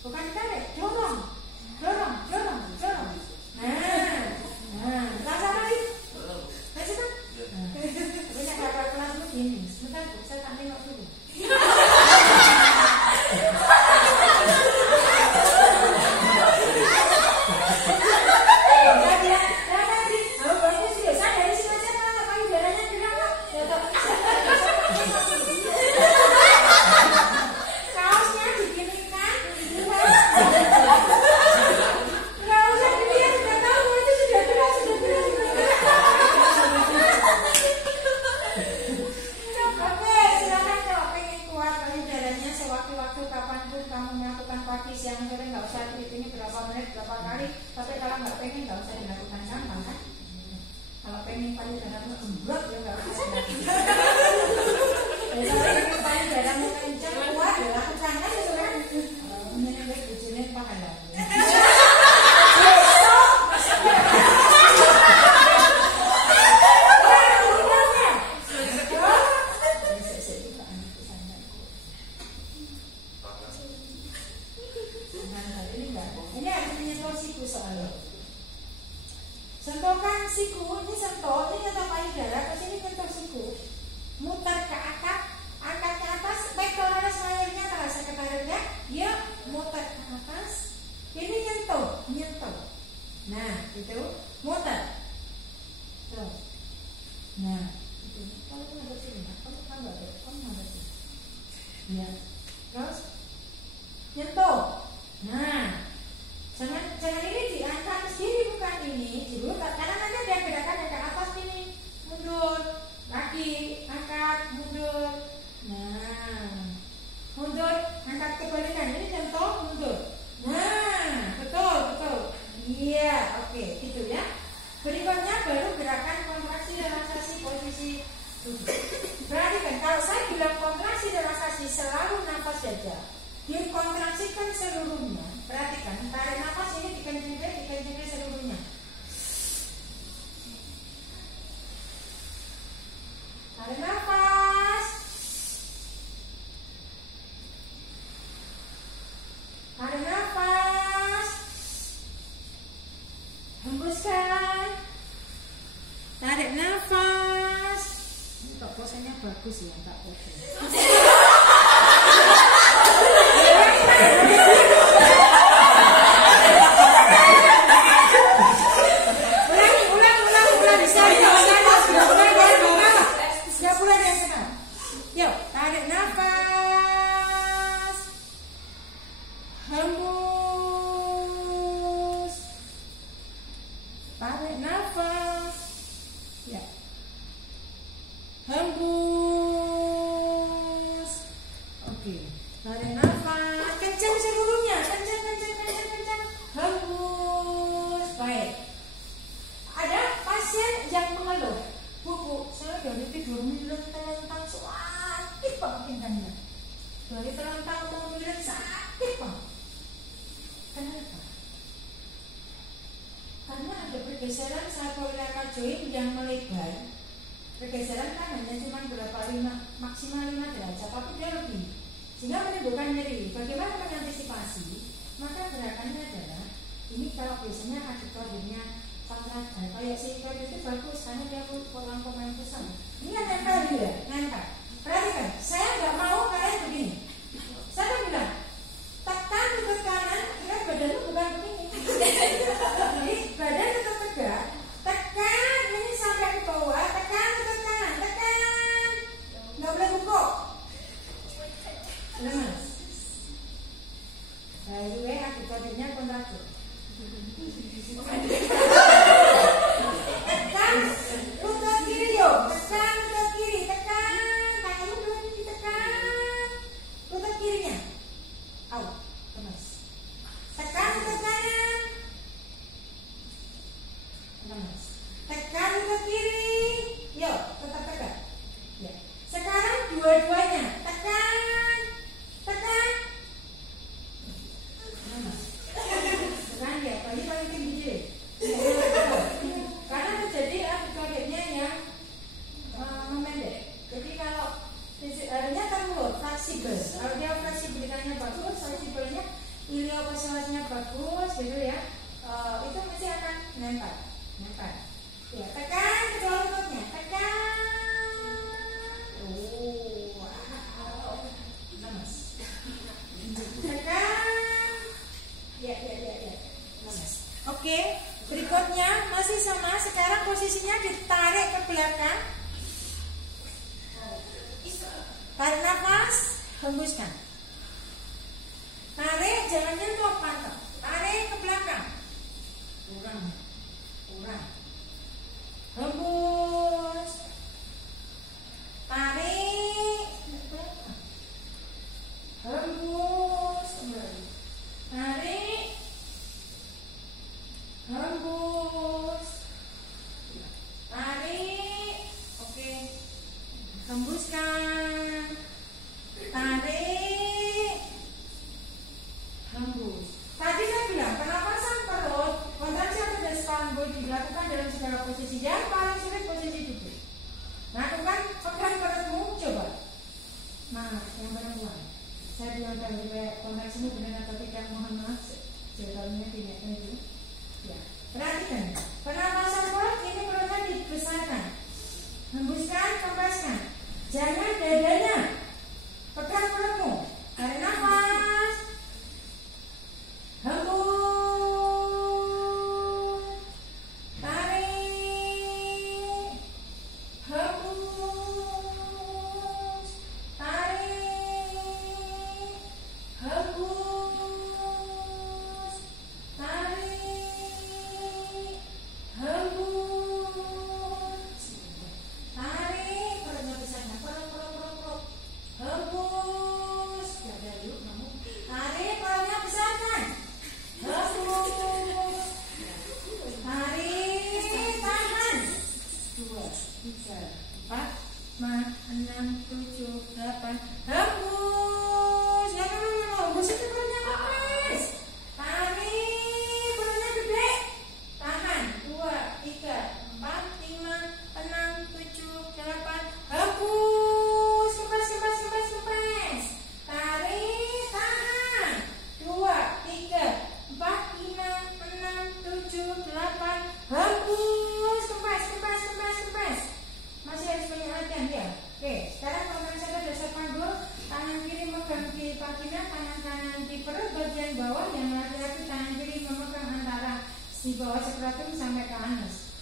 Bukan ditarik, dorong. Nah, rasa lagi. Masih kan? Banyak kakak kelas begini. Sebentar, Bu, saya tak nengok dulu. Sentuhkan siku, ini sentuh, ini nyentuh payudara, ke sini nyentuh siku, muter ke akad, angkat ke atas, pectoralis majornya terasa ketarirnya, dia muter ke atas, ini nyentuh, nah itu muter, tuh, nah itu, kamu nggak sini, kamu nggak sini, ya, terus nyentuh, nah. Jangan ini diangkat ke sini, bukan ini dulu, karena nanti ada gerakan yang ke atas ini, mundur lagi, angkat, mundur, nah mundur, angkat kebalikan, ini contoh mundur, nah betul, iya, oke, gitu ya. Berikutnya baru gerakan kontraksi relaksasi posisi duduk. Perhatikan, kalau saya bilang kontraksi relaksasi selalu nafas dada dikontraksikan seluruhnya. Perhatikan, tarik nafas ini dikencengkan seluruhnya. Tarik nafas. Tarik nafas. Hembuskan. Tarik nafas. Ini kok posenya bagus ya, tak pose. Pergeseran sarcoidomastoid joint yang melebar. Pergeseran kan hanya cuma maksimal 5 derajat, tapi dia lebih, sehingga menimbulkan nyeri. Bagaimana mengantisipasi? Maka gerakannya adalah ini. Kalau biasanya aduktornya kontraksi, kayak si itu bagus karena dia orang pemain pusat. Ini kan nempel ya, nempel. Perhatikan, saya nggak mau kalian begini. Saya bilang tekan lutut kanan, kira badanmu bukan begini. Jadi badan tetap tegak, tekan ini sampai ke bawah, tekan lutut kanan, tekan, nggak boleh bungkuk. Lemas. Nah, itu ya aduktornya kontraksi. Tekan lutut kiri yuk, tekan lutut kiri, tekan, kakimu belum ditekan, lutut kirinya, out, lemas. Tekan lutut kanan, lemas. Tekan lutut kiri, yuk tetap tegak. Ya. Sekarang dua-duanya, tekan, tekan, lemas. Tekan ya, paling tinggi deh. Karena terjadi aduktor perutnya ditarik ke belakang. Tarik nafas, hembuskan. Tarik, jangan nyentuh pantat. Tarik ke belakang. Kurang. Hembus. Tarik. Hembus. Tarik. Hembus. Tarik. Oke. Hembuskan. Tarik. Hembus. Tadi saya bilang pernapasan perut, kontraksi atau spango dilakukan dalam segala posisi. Yang paling sulit posisi duduk. Lakukan pegang perutmu, coba. Nah, yang perempuan. Saya bilang tadi kontraksinya benar atau tidak, mohon maaf. Ceritanya tidak itu. Ya, perhatikan. Pernapasan perut ini perutnya dibesarkan. Hembuskan, kempeskan. Jangan dadanya. Pegang perutmu. Tarik nafas. Hembus. Tarik. Hembus. Tarik. Hembus. Tarik. Hembus. Tarik. Perutnya besarkan. Perut. Hembus. Jaga yuk kamu. Tarik, perutnya besarkan. Hembus. Tarik, tahan. 2, 3, 4, 5, 6, 7, 8. Hembus. Hembus itu perutnya kempes. Tarik, perutnya gede. Tahan. 2, 3, 4, 5, 6, 7, 8. Hembus. Kempes. Tarik, tahan. 2, 3, 4, 5, 6, 7, 8. Hembus. Kempes. Masih harus banyak latihan ya. Oke, sekarang kontraksi ada dasar panggul. Tangan kiri memegang di vagina, tangan kanan di perut bagian bawah. Yang laki-laki tangan kiri memegang antara di bawah skrotum sampai ke anus.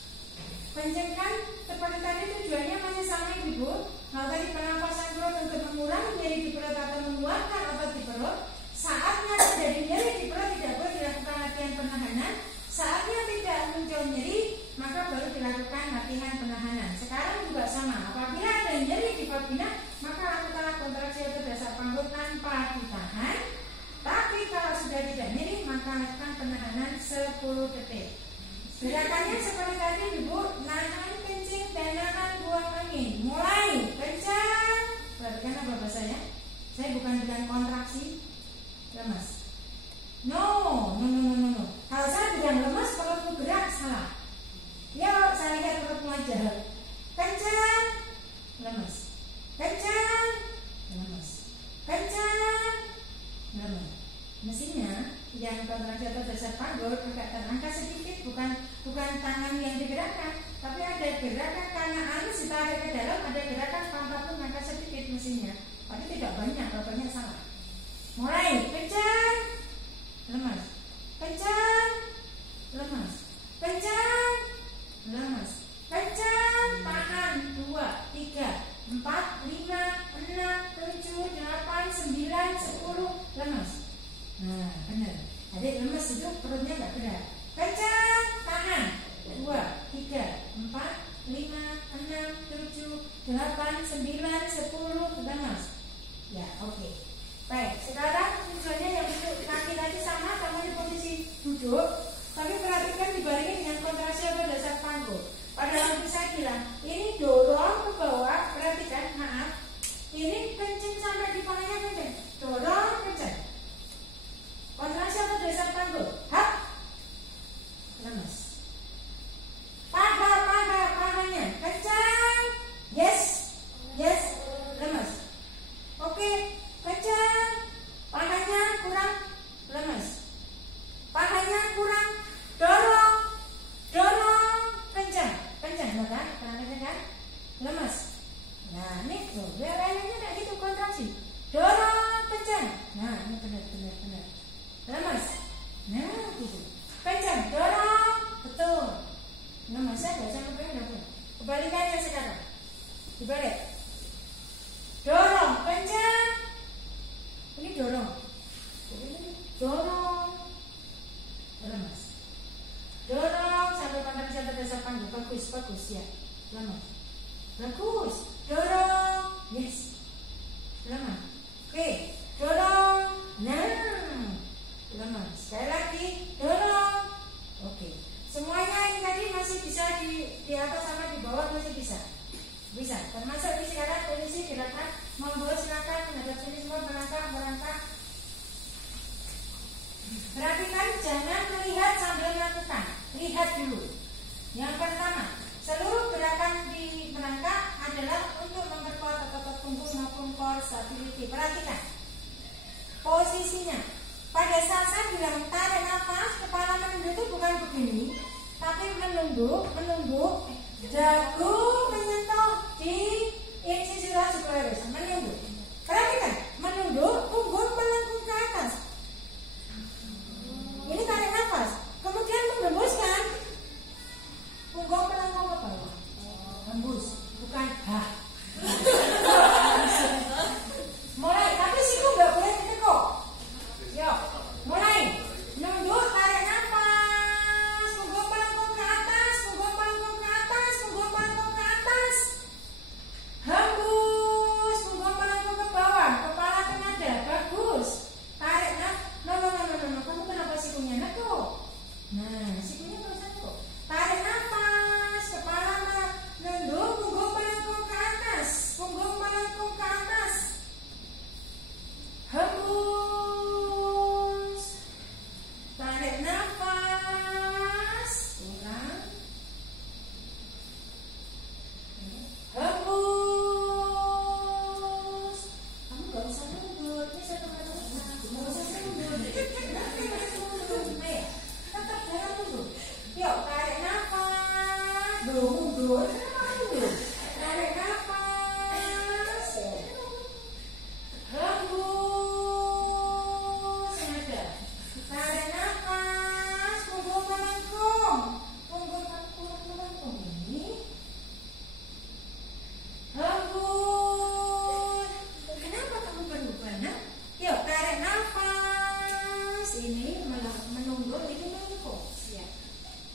Kencengkan seperti tadi, tujuannya masih sama ibu. Nah, tadi pernapasan perut untuk mengurangi nyeri di perut atau mengeluarkan otot di perut. Saatnya terjadi nyeri di perut tidak boleh dilakukan latihan penahanan. Saatnya tidak muncul nyeri, maka baru dilakukan latihan penahanan. Sekarang juga sama. Apabila ada nyeri di vagina, maka lakukanlah kontraksi atau dasar panggul tanpa ditahan. Tapi kalau sudah tidak nyeri, maka lakukan penahanan 10 detik. Gerakannya seperti tadi ibu, nahan kencing dan nahan buang angin. Mulai kencang. Perhatikan apa bahasanya? Saya bukan bilang kontraksi, lemas. No. Kalau saya bilang lemas, perutmu gerak, salah. Ya, saya lihat perutmu aja. Kencang, lemas. Kencang, lemas. Kencang, lemas. Mestinya yang kontraksi atau dasar panggul agak terangkat sedikit, bukan tangan yang digerakkan, tapi ada gerakan karena anus ditarik ke dalam, ada gerakan pantat pun angkat sedikit mestinya. Tapi tidak banyak, kalau banyak salah. Mulai, kencang, lemas. Kencang, lemas. Kencang, lemas. Kencang, tahan. 2, 3, 4, 5, 6, 7, 8, 9, 10, lemas. Nah, benar. Adik lemas itu perutnya nggak gerak. Kencang, tahan. 2, 3, 4, 5, 6, 7, 8, 9, 10, lemas. Ya, oke. Baik, sekarang tujuannya yang untuk kaki tadi sama di posisi duduk, tapi perhatikan dibarengi dengan kontraksi atau dasar panggul. Pada waktu saya bilang, ini dorong ke bawah, perhatikan, maaf, ini kencing sampai di palanya kencing, dorong kencing. Kontraksi atau dasar panggul, hap, Kebalikannya sekarang. Dibalik. Dorong, kencang. Ini dorong. Dorong. Lemas. Dorong sampai pangkat sampai dasar panggung. Bagus, bagus ya. Lemas. Bagus. Dorong. Yes. Lemas. Oke. Dorong. Nah. Lemas. Sekali lagi. Dorong. Oke. Semuanya ini tadi masih bisa di atas sama di bawah masih bisa. Bisa. Termasuk di sekarang kondisi gerakan monggo silakan menghadap sini semua merangkak. Perhatikan jangan melihat sambil melakukan. Lihat dulu. Yang pertama, seluruh gerakan di merangkak adalah untuk memperkuat otot punggung maupun core stability. Perhatikan posisinya. Pada saat saya bilang tarik nafas, kepala menunduk itu bukan begini, tapi menunduk, dagu menyentuh di incisiva superior, menunduk. Perhatikan, menunduk, punggung melengkung ke atas. Ini tarik nafas, kemudian menghembuskan, punggung melengkung ke bawah. Hembus, bukan hah. Mulai, tapi siku nggak boleh ditekuk. Yuk, mulai. Nunduk, tarik nafas. Punggung melengkung ke atas, punggung melengkung ke atas, punggung melengkung ke atas. Hembus, punggung melengkung ke bawah, kepala tenada. Bagus. Tarik nafas. No. Kamu kenapa sikunya nekuk? Nah, sikunya nggak usah nekuk. Tarik nafas, kepala nunduk, punggung melengkung ke atas, punggung melengkung ke atas. Hembus. Tarik nafas. Ulang. Hembus. Kamu gak usah mundur. Ini saya tempat gak usah mundur. Ayo, tetap jangan mundur. Yuk, tarik nafas. Mundur. Tarik nafas. Hembus. Ada. Tarik nafas. Punggung melengkung. Punggung melengkung ini. Hembus. Kenapa kamu berubah? Yuk, tarik nafas. Ini menunggu, ini melengkung. Siap.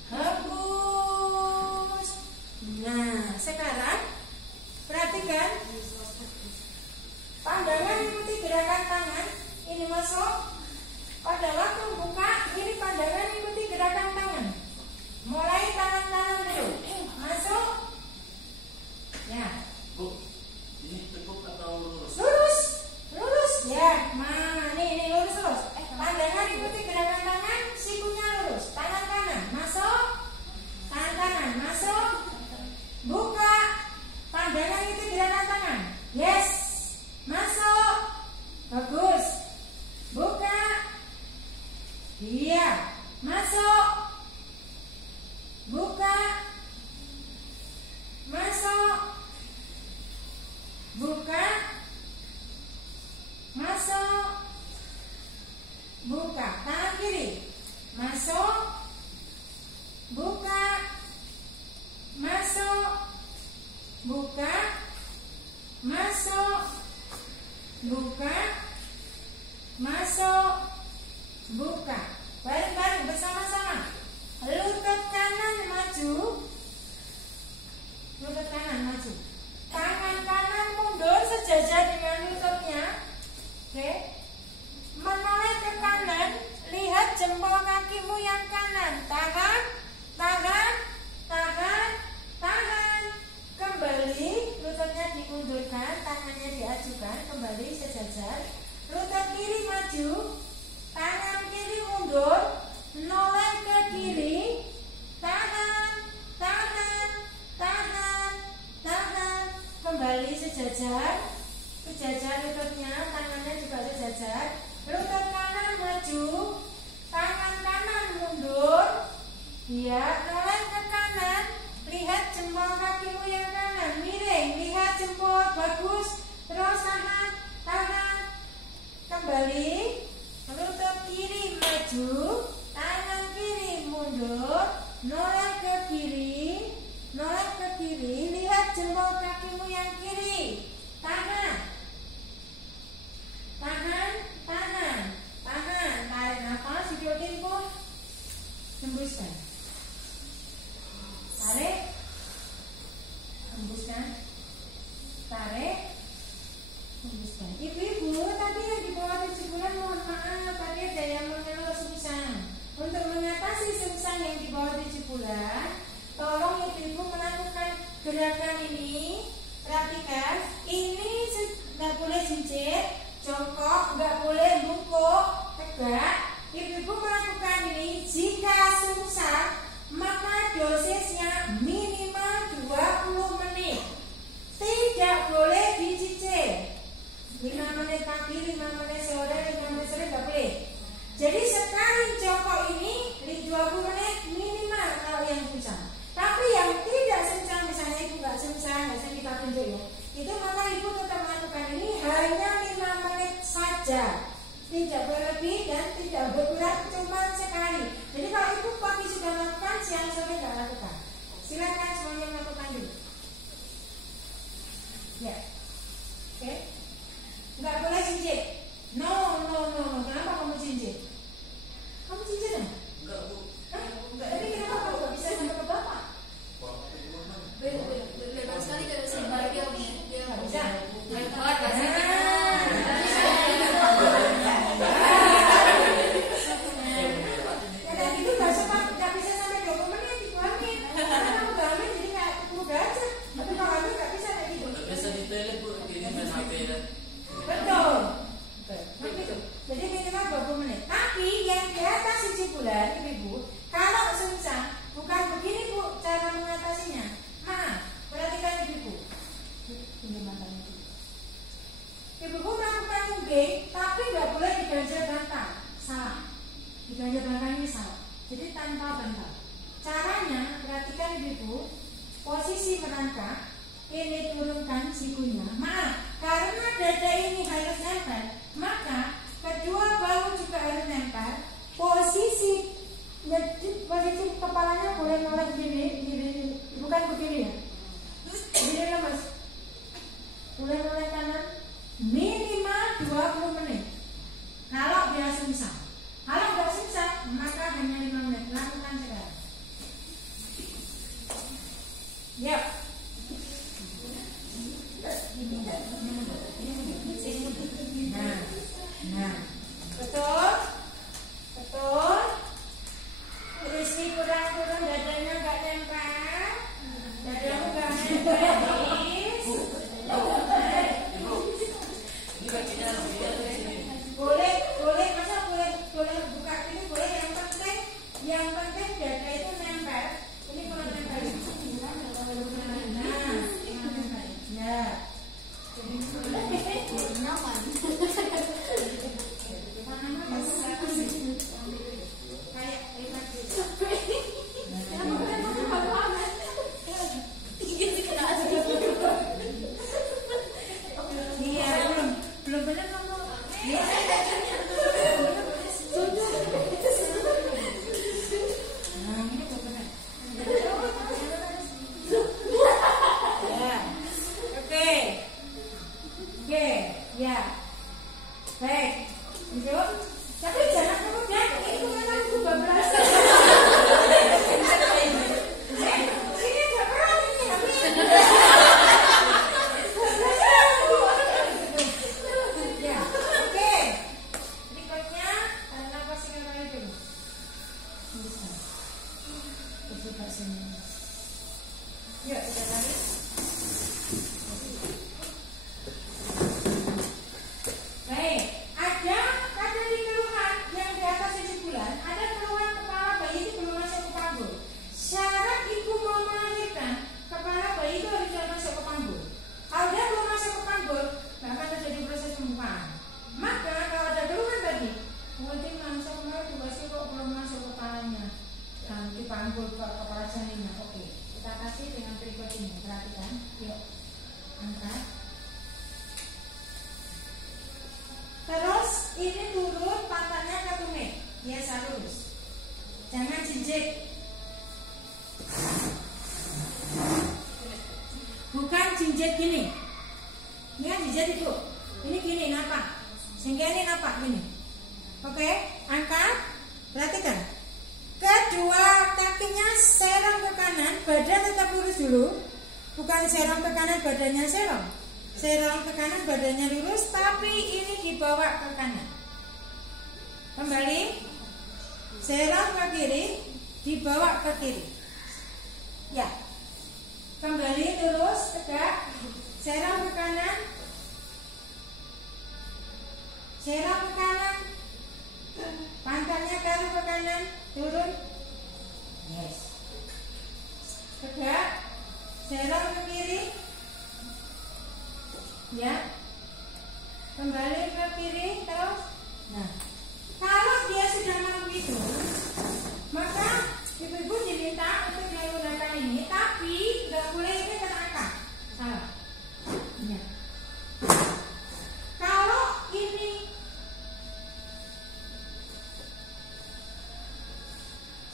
Hembus. Nah, sekarang perhatikan. Pandangan ikuti gerakan tangan. Ini masuk. Pada waktu buka, ini pandangan ikuti gerakan tangan. Mulai tangan kanan dulu. Masuk. Ya. Bu, ini tekuk atau lurus? Lurus. Ya. Nah, nih lurus terus. Pandangan ikuti gerakan tangan. Sikunya lurus. Tangan kanan. Masuk. Tangan kanan. Masuk. Buka. Pandangan ikuti gerakan tangan. Yes. Masuk. Bagus. Buka. Iya. Masuk. Buka. Masuk. Buka. Masuk. Buka. Tangan kiri. Masuk. Buka. Masuk. Buka. Masuk. Buka. Masuk. Buka. Bareng-bareng bersama-sama. Lutut kanan maju. Lutut kanan maju. Tangan kanan mundur sejajar dengan lututnya. Oke. Menoleh ke kanan. Lihat jempol kakimu yang kanan. Tahan. Tahan. Tahan. Tahan. Kembali. Lututnya dimundurkan. Tangannya diajukan. Kembali sejajar. Lutut kiri maju. Tangan kiri mundur. Noleh ke kiri. Tahan. Tahan. Tahan. Tahan. Kembali sejajar. Sejajar lututnya. Tangannya juga sejajar. Lutut kanan maju. Tangan kanan mundur. Ya, noleh ke kanan. Lihat jempol kakimu yang kanan. Miring. Lihat jempol. Bagus. Terus tahan. Tahan. Kembali. Lutut kiri maju. Tangan kiri mundur. Noleh ke kiri. Noleh ke kiri. kiri, lihat jempol kakimu yang kiri. Tahan. Tahan, tahan, tahan. Tarik nafas, hidupin pun. Hembuskan. Tarik. Hembuskan. Tarik. Hembuskan. Ibu-ibu, tadi yang di bawah 7 bulan mohon maaf, tadi ada yang mengeluh sungsang. Untuk mengatasi sungsang yang di bawah 7 bulan, tolong ibu-ibu melakukan gerakan ini. Perhatikan, ini nggak boleh jinjit, jongkok, nggak boleh bungkuk, tegak. Ibu-ibu melakukan ini jika sungsang, maka dosisnya minimal 20 menit. Tidak boleh dicicil. 5 menit pagi, 5 menit sore, 5 menit sore nggak boleh. Jadi sekali jongkok ini 20 menit minimal kalau yang sungsang. Tapi yang tidak sungsang, misalnya ibu nggak sungsang, nggak usah kita tunjuk ya. Itu maka ibu tetap melakukan ini hanya 5 menit saja. Tidak berlebih dan tidak berkurang, cuma sekali. Jadi kalau ibu pagi sudah lakukan, siang sore nggak lakukan. Silakan semuanya melakukan dulu. Ya, oke. Nggak boleh cincin. No. Kenapa kamu cincin? Kamu cincin ya? Enggak, Bu. Hah? Enggak. Tapi kenapa kamu nggak bisa sampai ke bapak? Bebas sekali kalau sebagai dia Nggak bisa. lewat bahasa Dan itu nggak bisa sampai 20 menit dibuangin. Karena kamu nggak hamil jadi nggak mudah aja. Tapi kalau hamil nggak bisa kayak gitu. Biasa di toilet, Bu, ini main HP ya. Betul. Jadi minimal 20 menit. Tapi yang di atas 7 bulan, ibu-ibu, kalau sungsang, bukan begini Bu cara mengatasinya. Maaf, perhatikan ibu-ibu. Ini matanya ibu. Ibu-ibu melakukan tungging, tapi nggak boleh diganjel bantal. Salah. Diganjel bantal ini salah. Jadi tanpa bantal. Caranya, perhatikan ibu-ibu, posisi merangkak. Ini turunkan sikunya. Maaf, karena dada ini harus nempel, maka kedua bahu juga harus nempel. Posisi kepalanya boleh noleh begini, bukan begini ya. Begini lemas. Boleh noleh kanan. Minimal 20 menit. Kalau dia sungsang. Kalau nggak sungsang, maka hanya 5 menit. Lakukan sekarang. Yuk. Nah, betul. Rizky kurang turun, dadanya nggak nempel, dadamu nggak nempel. Boleh, masa boleh buka ini boleh. Yang penting dada itu nempel. Ini kurang nempel. Ya. nyaman. jinjit gini. Ini kan jinjit ibu. Ini gini napak. Sehingga ini napak gini. Oke, angkat. Perhatikan. Kedua kakinya serong ke kanan, badan tetap lurus dulu. Bukan serong ke kanan, badannya serong. Serong ke kanan, badannya lurus, tapi ini dibawa ke kanan. Kembali. Serong ke kiri, dibawa ke kiri. Ya. Kembali lurus, tegak. Serong ke kanan. Serong ke kanan. Pantatnya taruh ke kanan, turun. Yes. Tegak. Serong ke kiri. Ya. Kembali ke kiri, terus. Nah, kalau dia sudah mau gitu, maka ibu-ibu diminta untuk menggunakan ini, tapi nggak boleh ini terangkat. Salah. Ya. Kalau ini,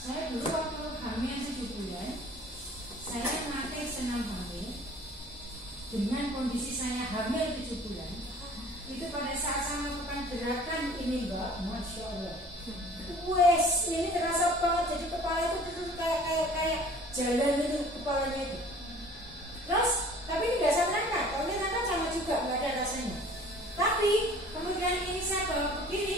saya dulu waktu hamil 7 bulan, saya memakai senam hamil dengan kondisi saya hamil 7 bulan. Itu pada saat saya melakukan gerakan ini, Mbak, Masya Allah. Wes, ini terasa banget, jadi kepala itu kayak jalan itu kepalanya itu. Terus, tapi ini nggak saya terangkat. Kalau ini terangkat sama juga, nggak ada rasanya. Tapi kemudian ini saya bawa begini,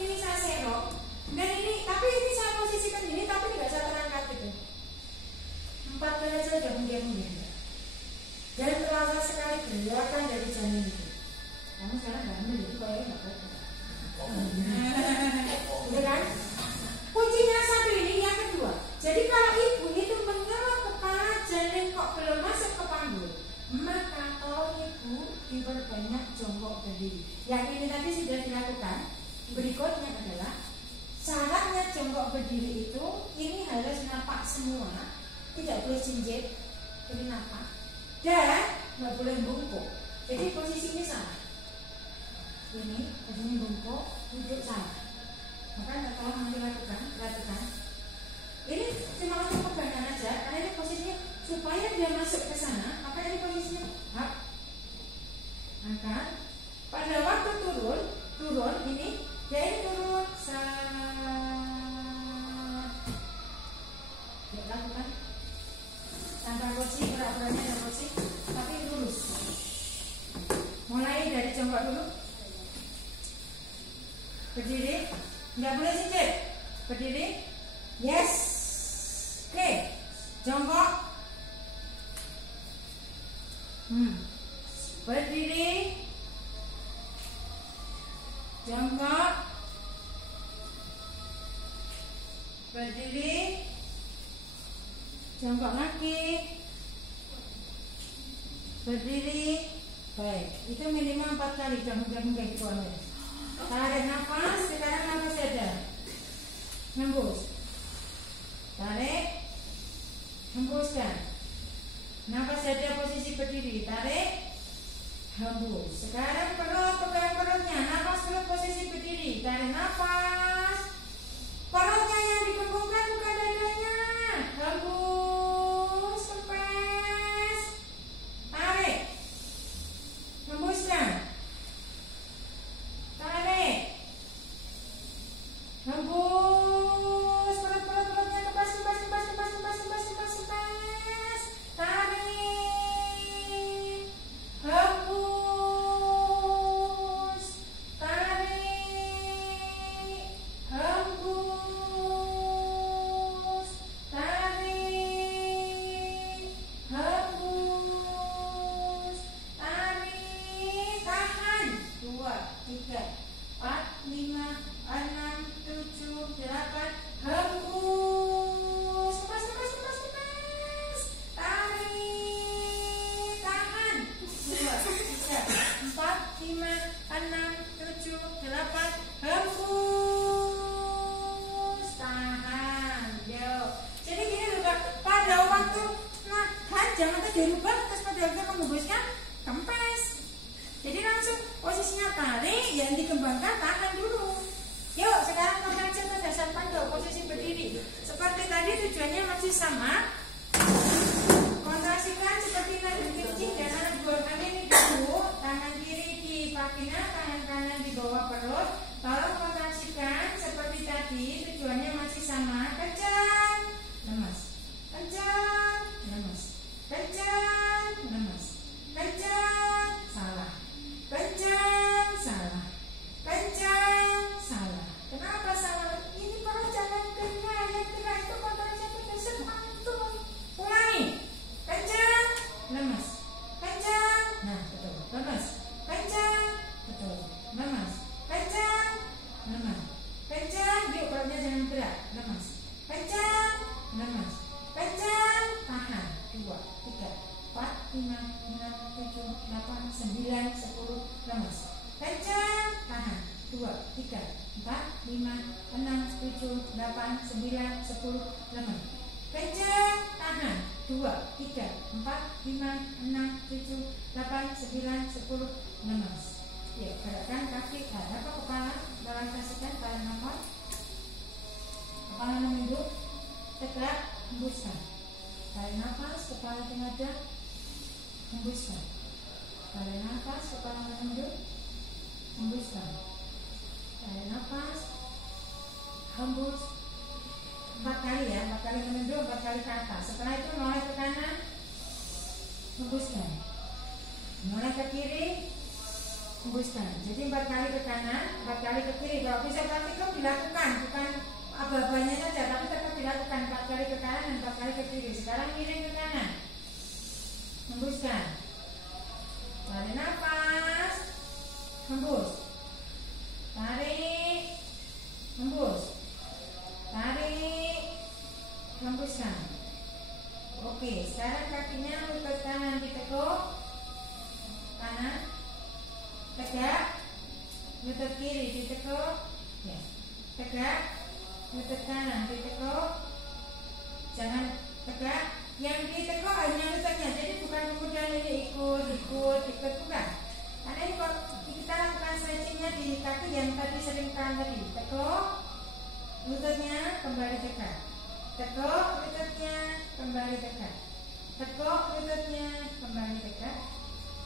ini saya serong, dan ini, tapi ini saya posisikan gini, tapi nggak saya terangkat gitu. 4 kali saja udah kemudian. Dan terasa sekali gerakan dari janin itu. Kamu sekarang nggak ambil itu kayaknya nggak apa-apa. Udah kan? Kuncinya satu ini, yang kedua. Jadi kalau ibu itu menyerap kepala janin kok belum masuk ke panggul, maka tolong ibu diperbanyak jongkok berdiri. Yang ini tadi sudah dilakukan. Berikutnya adalah syaratnya jongkok berdiri itu ini harus napak semua, tidak boleh jinjit, ini napak, dan nggak boleh bungkuk. Jadi posisi ini salah. Ini posisinya bungkuk, duduk salah. Maka tolong nanti lakukan. Ini cuma untuk pegangan aja, karena ini posisinya supaya dia masuk ke sana. Maka ini posisinya hap, angkat. Pada waktu turun ini, dia ini turun ya, lakukan tanpa kursi, berat-beratnya ada kursi, tapi lurus. Mulai dari jongkok dulu. Berdiri, nggak boleh jinjit. Berdiri, yes. Oke, jongkok. Berdiri, jongkok. Berdiri, jongkok lagi. Berdiri. Baik, itu minimal 4 kali. Jangan kayak gitu. Tarik nafas, sekarang nafas saja. Hembus. Tarik. Hembuskan. Nafas saja posisi berdiri. Tarik. Hembus. Sekarang perut, pegang perutnya. Nafas perut posisi berdiri. Tarik nafas. Perutnya yang dikembangkan, bukan dadanya. Hembus. Kempes. Tarik. Hembuskan. Tarik. Hembus. Perutnya kempas. Tarik. Hembus. Tarik. Hembus. Tarik. Hembus. Tarik. Tahan. 2, 3, 4, 5, 6, 7, 8. Hembus. Kempas. Tarik. Tahan. 2, 3, 4, 5, 6, 7, 8. Hembus. Tahan. Yuk. Jadi gini loh Kak, pada waktu nahan jangan dirubah, terus pada waktu menghembuskan kempes. Jadi langsung posisinya tarik, yang dikembangkan tahan dulu. Yuk sekarang kontraksi ke dasar panggul, posisi berdiri. Seperti tadi tujuannya masih sama. Kontraksikan seperti tadi kencing dan anak 5, 6, 7, 8, 9, 10, lemas. Kencang, tahan. 2, 3, 4, 5, 6, 7, 8, 9, 10, lemas. Kencang, tahan. 2, 3, 4, 5, 6, 7, 8, 9, 10, lemas. Ya, gerakkan kaki ke arah kepala, balansasikan tarik nafas. Kepala menunduk, tegak, hembuskan. Tarik nafas, kepala menghadap, hembuskan. Tarik nafas, kepala menunduk, hembuskan. Tarik nafas, hembus. 4 kali ya, 4 kali menunduk, 4 kali ke atas. Setelah itu noleh ke kanan, hembuskan. Noleh ke kiri, hembuskan. Jadi 4 kali ke kanan, 4 kali ke kiri. Kalau bisa praktikum dilakukan, bukan aba-abanya saja, tapi tetap dilakukan 4 kali ke kanan dan 4 kali ke kiri. Sekarang miring ke kanan, hembuskan. Tarik nafas, hembus. Tarik, hembus. Tarik, hembuskan. Oke, sekarang kakinya lutut kanan ditekuk, kanan, tegak, lutut kiri ditekuk, ya, tegak, lutut kanan ditekuk, jangan tegak. Yang ditekuk hanya lututnya, jadi bukan kemudian ini ikut, bukan. Karena ini kalau kita lakukan stretchingnya di kaki yang tadi sering tadi, tekuk, lututnya kembali tegak, tekuk, lututnya kembali tegak, tekuk, lututnya kembali tegak,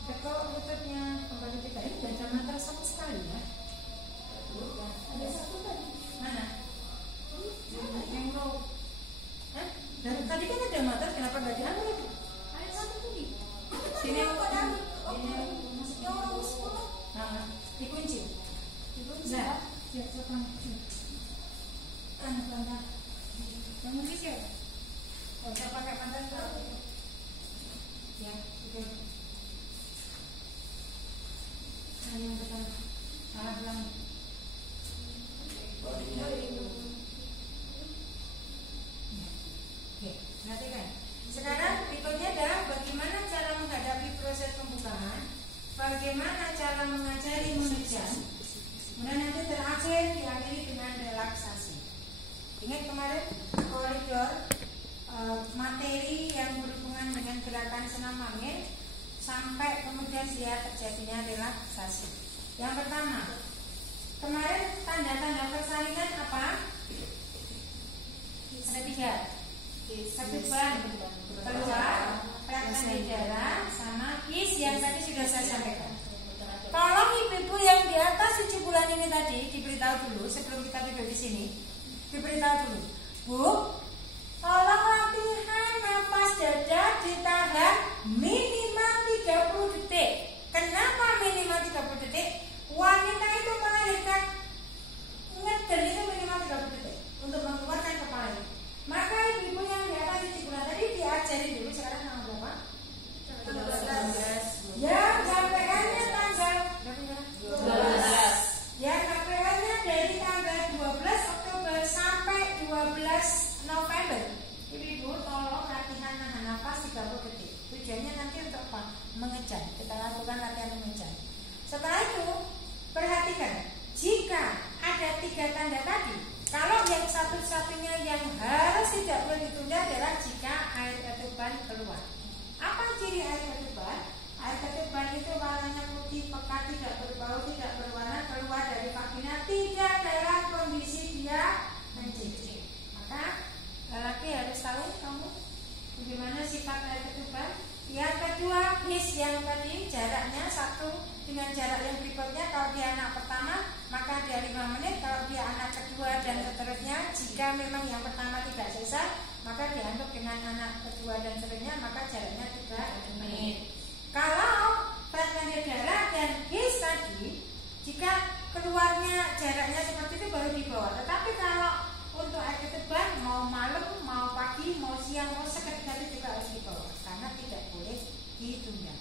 tekuk, lututnya kembali tegak. Ini baca mantra sama sekali ya. Ada satu tadi. Mana? Yang mau? Dan tadi kan ada mantra, kenapa nggak diambil? Ada satu tadi. Sini Kenapa ini. maksudnya orang sekolah? Nah, dikunci. Dikunci. Nah, siap kunci. Anak-anak, kamu bisa? Oh, saya pakai mantra. Ya, oke. Yang betul. Salah bilang. Oke, perhatikan. Sekarang berikutnya adalah bagaimana cara menghadapi proses pembukaan, bagaimana cara mengajari mengejar, kemudian nanti terakhir diakhiri dengan relaksasi. Ingat kemarin koridor materi yang berhubungan dengan gerakan senam angin sampai kemudian dia terjadinya relaksasi. Yang pertama, kemarin tanda-tanda persalingan apa? Ada 3. Ketuban, keluar, pelaksanaan darah, sama his yang tadi sudah saya sampaikan. Tolong ibu-ibu yang di atas 7 bulan ini tadi diberitahu dulu sebelum kita duduk di sini. Diberitahu dulu, Bu, tolong latihan nafas dada ditahan minimal 30 detik. Kenapa minimal 30 detik? Wanita itu melahirkan ngeder itu minimal 30 detik untuk mengeluarkan kepala. Maka ibu yang di atas 7 bulan tadi diajari dulu. Sekarang tanggal berapa? 12. Ya, KPN-nya tanggal 12. Ya, KPN-nya dari tanggal 12 Oktober sampai 12 November. Ibu-ibu tolong latihan nahan nafas 30 detik. Tujuannya nanti untuk apa? Mengejar. Kita lakukan latihan mengejar. Setelah itu, perhatikan, jika ada 3 tanda tadi, kalau yang satu-satunya yang harus tidak boleh ditunda adalah jika air ketuban keluar. Apa ciri air ketuban? Air ketuban itu warnanya putih, pekat, tidak berbau, tidak berwarna, keluar dari vagina, tidak dalam kondisi dia mencicik. Maka lelaki harus tahu kamu bagaimana sifat air ketuban. Yang kedua, his yang tadi jaraknya satu dengan jarak yang berikutnya. Kalau dia anak pertama maka dia 5 menit. Kalau dia anak kedua dan seterusnya, jika memang yang pertama tidak selesai maka dianggap dengan anak kedua dan seterusnya, maka jaraknya 3 menit. Kalau tanda darah dan his tadi, jika keluarnya jaraknya seperti itu baru dibawa. Tetapi kalau untuk air ketuban mau malam, mau pagi, mau siang, mau seketika itu juga harus dibawa karena tidak boleh ditunda.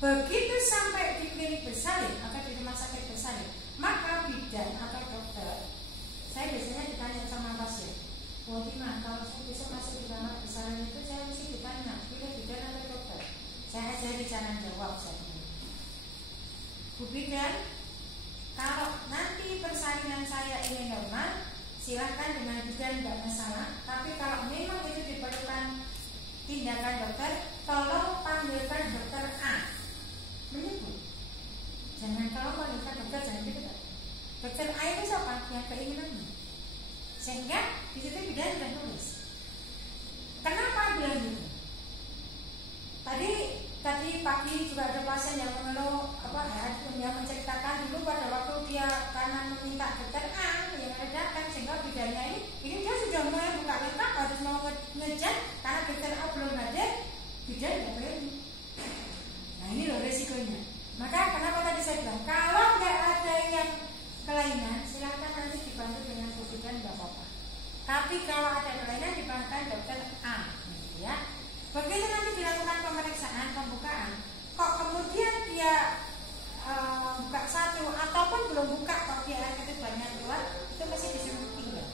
Begitu sampai di klinik bersalin atau di rumah sakit bersalin, maka bidan atau dokter, saya biasanya ditanya sama pasien, "Oh, gimana kalau saya bisa masuk di kamar bersalin itu?" Saya mesti ditanya, pilih bidan atau dokter. Saya ajari jadi jangan jawab saya. Bu Bidan, kalau nanti persalinan saya ini normal, silahkan dengan bidan tidak masalah. Tapi kalau memang itu diperlukan tindakan dokter, tolong panggilkan dokter A. Begitu. Jangan kalau panggilkan dokter jangan gitu. Dokter A itu siapa? Yang keinginannya. Sehingga di situ bidan sudah nulis. Kenapa bilang gitu? Tadi pagi juga ada pasien yang mengeluh yang menceritakan dulu pada waktu dia karena meminta dokter A yang ada datang, sehingga bidannya ini dia sudah mulai buka lengkap harus mau ngejar karena dokter A belum ada, bidan tidak berani. Nah ini loh resikonya. Maka kenapa tadi saya bilang kalau nggak ada yang kelainan silahkan nanti dibantu dengan bidan nggak apa-apa. Tapi kalau ada kelainan dipanggilkan dokter A, gitu ya. Begitu nanti dilakukan pemeriksaan pembukaan, kok kemudian dia buka satu ataupun belum buka, kalau dia air ketubannya keluar, itu masih disuruh tinggal.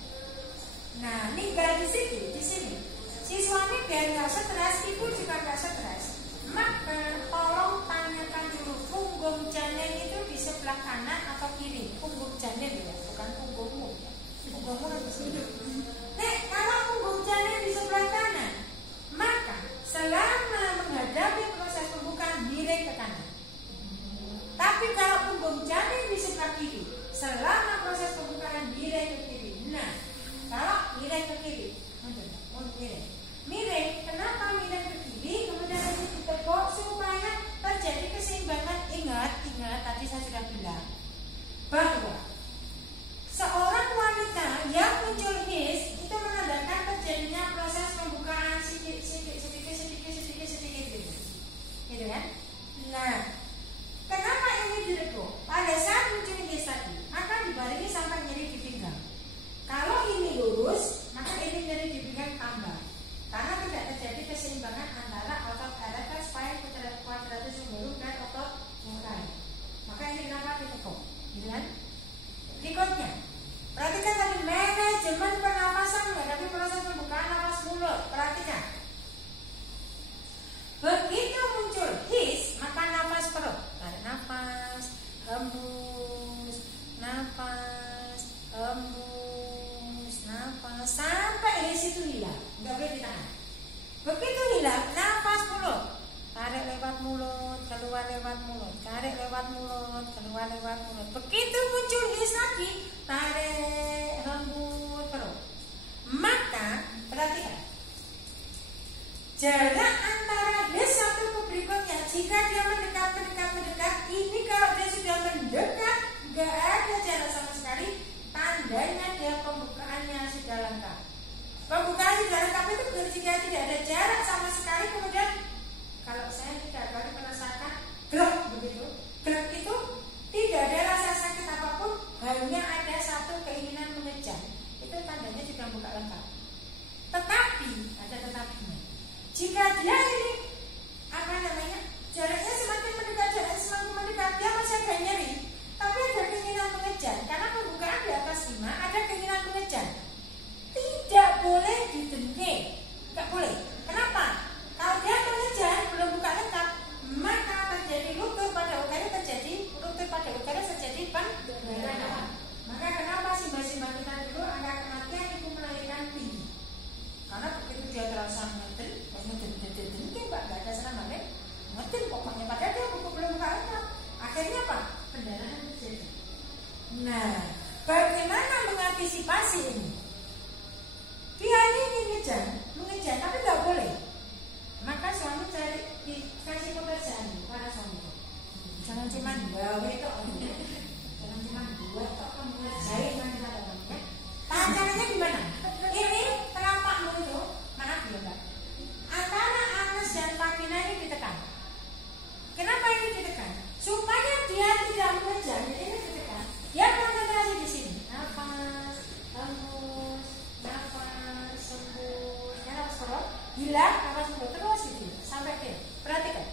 Nah, tinggal di sini. Si suami biar nggak stres, ibu juga nggak stres. Maka tolong tanyakan dulu punggung janin itu di sebelah kanan atau kiri. Punggung janin ya, bukan punggungmu. Punggungmu di sini. Nek, kalau punggung janin di sebelah kanan, maka selama menghadapi proses pembukaan miring ke kanan. Tapi kalau punggung janin di sebelah kiri, selama proses pembukaan miring ke kiri. Nah, kalau miring ke kiri, miring. Kenapa miring ke kiri? Kemudian ini diteguk supaya terjadi keseimbangan. Ingat, tadi saya sudah bilang bahwa seorang wanita yang muncul his itu menandakan terjadinya proses pembukaan sedikit gitu kan? Nah, kenapa ini direguk? Pada saat muncul his tadi akan dibarengi sampai nyeri di pinggang. Kalau ini lurus, maka ini nyeri di pinggang tambah karena tidak terjadi keseimbangan antara otot erectus quadratus lumborum dan otot murai. Maka ini kenapa diteguk, gitu kan? Berikutnya, perhatikan tadi manajemen pernapasan menghadapi proses pembukaan napas mulut. Perhatikan, begitu muncul his, maka napas perut, tarik napas, hembus, napas, hembus, napas, sampai his itu hilang, nggak boleh ditahan. Begitu hilang, napas mulut, tarik lewat mulut, keluar lewat mulut, tarik lewat mulut, keluar lewat mulut. Begitu muncul his lagi, tarik, hembus, perut. Maka perhatikan, jarak antara his satu ke berikutnya, jika dia mendekat, ini kalau dia sudah mendekat, nggak ada jarak sama sekali, tandanya dia pembukaannya sudah lengkap. Pembukaan sudah lengkap itu jika tidak ada jarak sama sekali, kemudian kalau saya tidak baru merasakan glok begitu, glok itu tidak ada rasa sakit apapun, hanya ada satu keinginan mengejar, itu tandanya sudah buka lengkap. Tetapi ada tetapinya. Jika dia ini jaraknya semakin mendekat, dia masih agak nyeri, tapi ada keinginan mengejar. Karena pembukaan di atas 5 ada keinginan mengejar. Tidak boleh didengke, nggak boleh. Kenapa? Kalau dia mengejar belum buka lengkap, maka terjadi lutut pada utara terjadi pendarahan. Maka kenapa simbah-simbah kita dulu angka kematian ibu melahirkan tinggi? Karena begitu dia terasa ngetin, nggak ada senang ngetin pokoknya, padahal dia belum buka lengkap. Akhirnya apa? Pendarahan terjadi. Nah, bagaimana mengantisipasi ini? Dia ini mengejar, tapi nggak boleh. Maka suami dikasih pekerjaan para suami. Jangan cuma gawe itu, jangan cuma buat atau mengerjain nanti ya. Caranya gimana? Ini telapakmu itu, maaf ya mbak, antara anus dan vagina ini ditekan. Kenapa ini ditekan? Supaya dia tidak mengejar, ini ditekan. Dia konsentrasi di sini. Nafas, hembus, nafas, hembus, nafas perut, hilang, nafas mulut terus itu sampai dia. Perhatikan.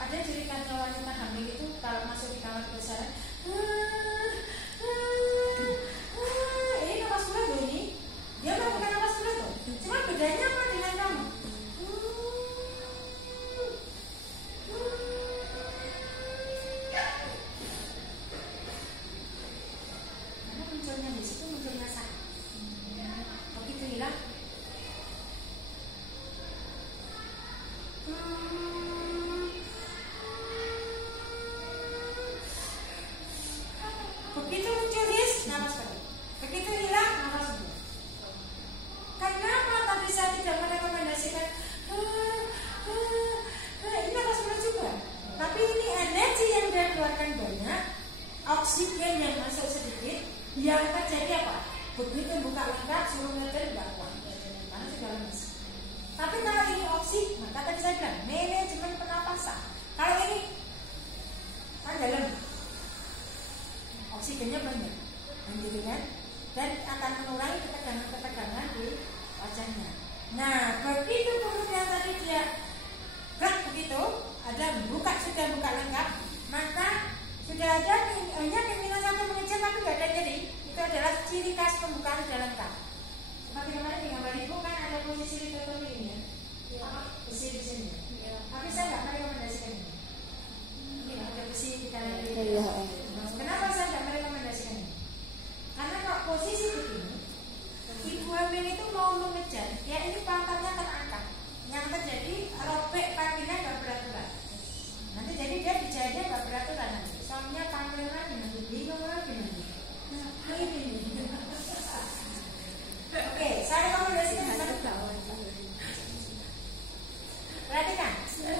Ada cerita wanita Tapi saya nggak merekomendasikan ini. Ini ada besi di kanan kiri. Iya. Kenapa saya nggak merekomendasikan ini? Karena kalau posisi begini, ibu hamil itu mau mengejar, ya ini pantatnya terangkat. Yang terjadi robek kakinya nggak beraturan. Nanti jadi dia dijahitnya nggak beraturan nanti. Suaminya tampil lagi nanti bingung lagi nanti. Nah, ini. Oke, saya rekomendasikan perhatikan.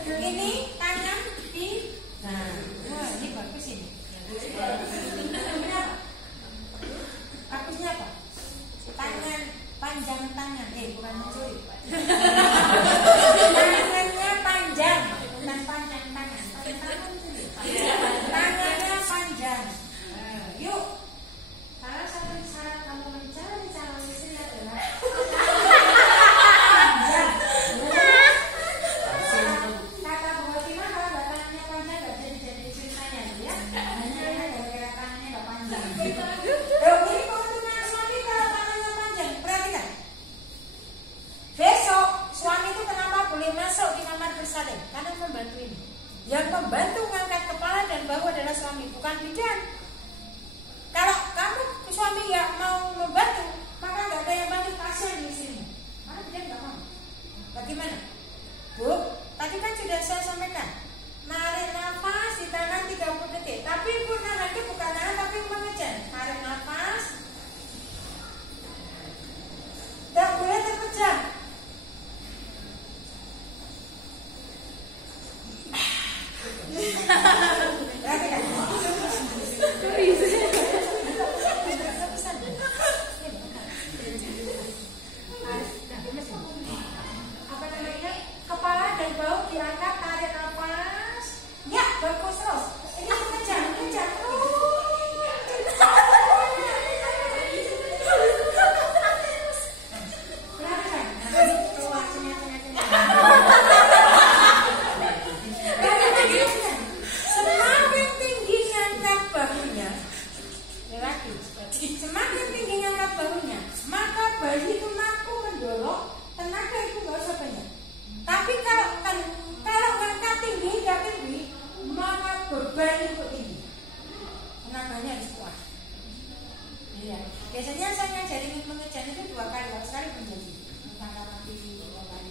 Ini tangan di, nah, ini bagus ini. Kenapa? Bagusnya apa? Tangan, panjang tangan, bukan mencuri. Tangannya panjang, bukan panjang tangan. Tangannya panjang. Yuk, salah satu syarat kamu mencari calon istri adalah panjang. Kata Bu Fatimah kalau nggak tangannya panjang nggak jadi istri saya, ya. Hanya gara-gara tangannya nggak panjang. Ini keuntungan suami kalau tangannya panjang. Perhatikan. Besok suami itu kenapa boleh masuk di kamar bersalin? Karena membantu ini. Yang membantu mengangkat kepala dan bahu adalah suami, bukan bidan. Kalau kamu suami nggak mau membantu, maka nggak ada yang bantu, kasihan di sini. Karena bidan nggak mau. Bagaimana, Bu? Tadi kan sudah saya sampaikan. Narik nafas di tangan 30 detik. Tapi ibu nahan itu bukan nahan, tapi mengejar. Tarik nafas. Tidak boleh terpejam. Perhatikan. Apa namanya? Kepala dan bahu diangkat, tarik nafas. Ya, bagus terus. Ini mengejar terus. Perhatikan. Keluar semakin tinggi ngangkat bahunya, lelaki. Semakin tinggi ngangkat bahunya, maka bayi itu mampu mendorong tenaga itu nggak usah banyak. Tapi kalau ngangkat tinggi nggak tinggi, maka beban itu tinggi. Tenaganya harus kuat. Iya. Biasanya saya ngajarin mengejar itu 2 kali, sekali menjadi. Karena nanti 2 kali.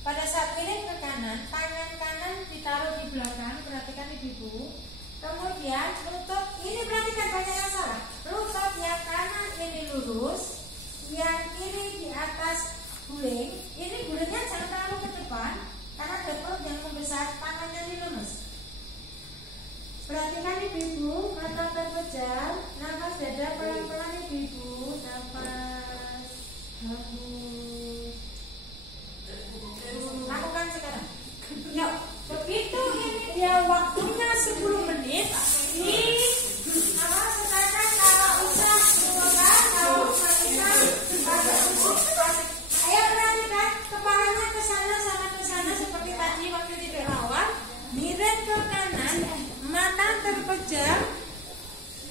Pada saat miring ke kanan, tangan kanan ditaruh di belakang, perhatikan ibu. Kemudian lutut, ini perhatikan banyak yang salah. Lutut yang kanan ini lurus, yang kiri di atas guling. Ini gulingnya jangan terlalu ke depan, karena ada perut yang membesar, tangannya ini lemes. Perhatikan ibu, mata terpejam, nafas dada pelan-pelan ibu, nafas bagus. Lakukan sekarang. Yuk, begitu ini dia waktunya 10 menit. Sekarang kalau usah keluar, kalau wanita pada usah. Ayo perhatikan kepalanya ke sana seperti tadi waktu tidur awal. Miring ke kanan, mata terpejam,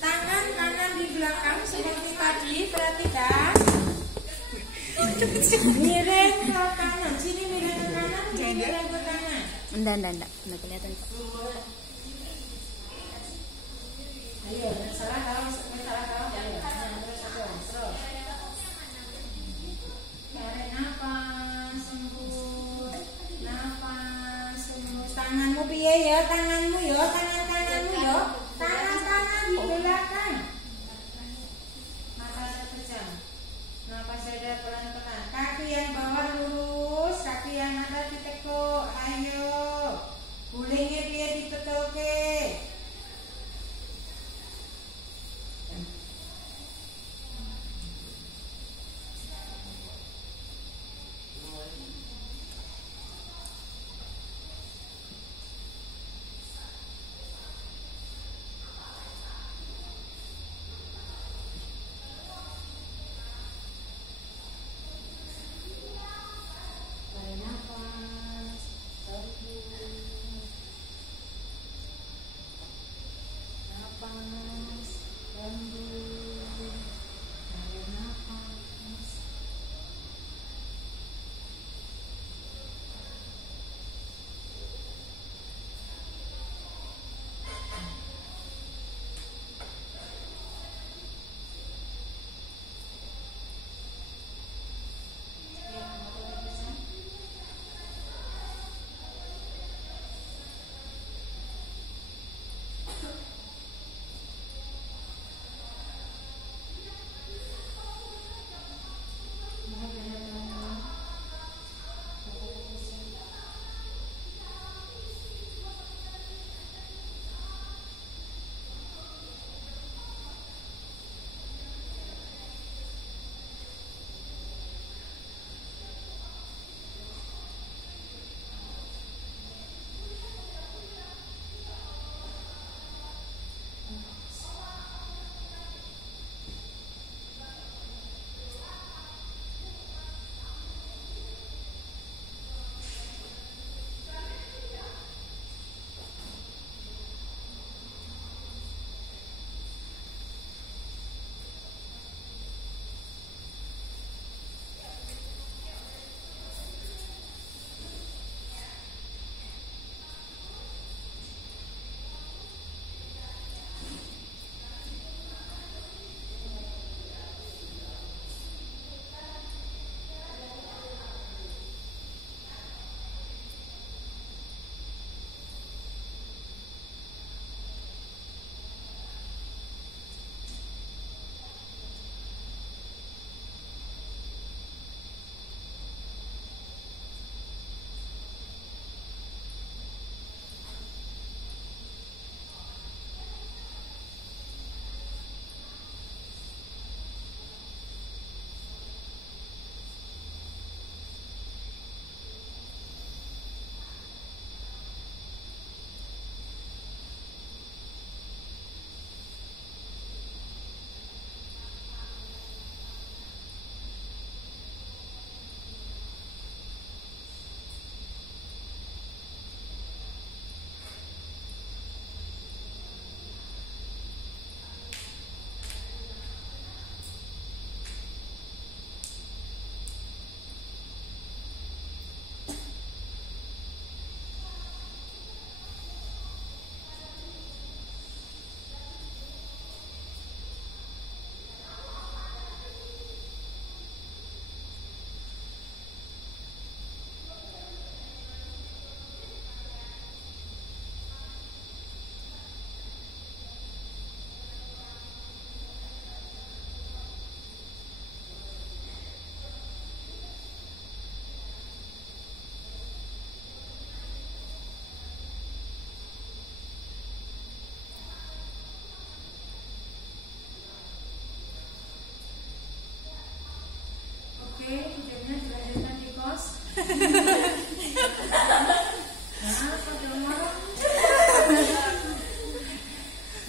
tangan kanan di belakang seperti tadi. Perhatikan. Miring ke kanan, sini miring ke kanan, sini miring ke kanan. Enggak kelihatan. Ayo, salah kalau ayo. Terus. Tarik nafas, sembut. tanganmu piye ya, tanganmu ya, tanganmu ya, tangan di belakang. Mata terpejam. Napas dada pelan-pelan. Kaki yang bawah lurus, kaki yang atas ditekuk. Ayo. Gulingnya piye dibetulke.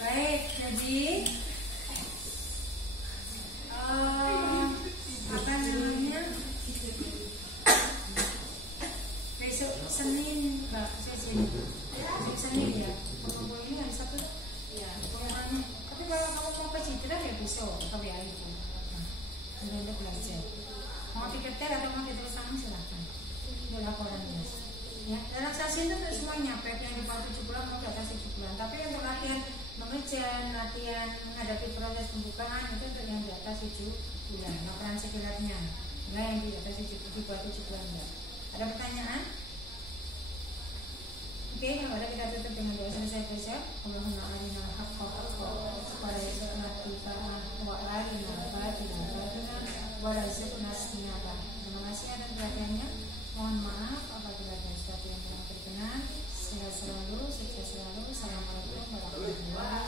Baik, jadi apa namanya? Besok Senin, Mbak Ceci. Besok Senin ya. Kalau ini hari Sabtu. Ya. Tapi kalau kamu mau ke Citra ya besok, atau ya itu. Untuk belajar. Mau diketer atau mau dituliskan silakan. Di laporannya. Ya, relaksasi itu untuk semuanya, baik yang di bawah 7 bulan mau di atas 7 bulan. Tapi untuk latihan mengejar, latihan menghadapi proses pembukaan itu untuk yang di atas 7 bulan. Laporan sekilatnya, enggak yang di atas 7 di bawah 7 bulan enggak. Ada pertanyaan? Oke, yang ada kita tutup dengan doa selesai baca. Allahumma arina haqqa haqqa wa rizqna ittiba'a wa arina batila batila wa rizqna istinaba. Terima kasih atas perhatiannya. Mohon maaf apabila ada sesuatu yang kurang berkenan. Sehat selalu, sukses selalu. Assalamualaikum warahmatullahi wabarakatuh.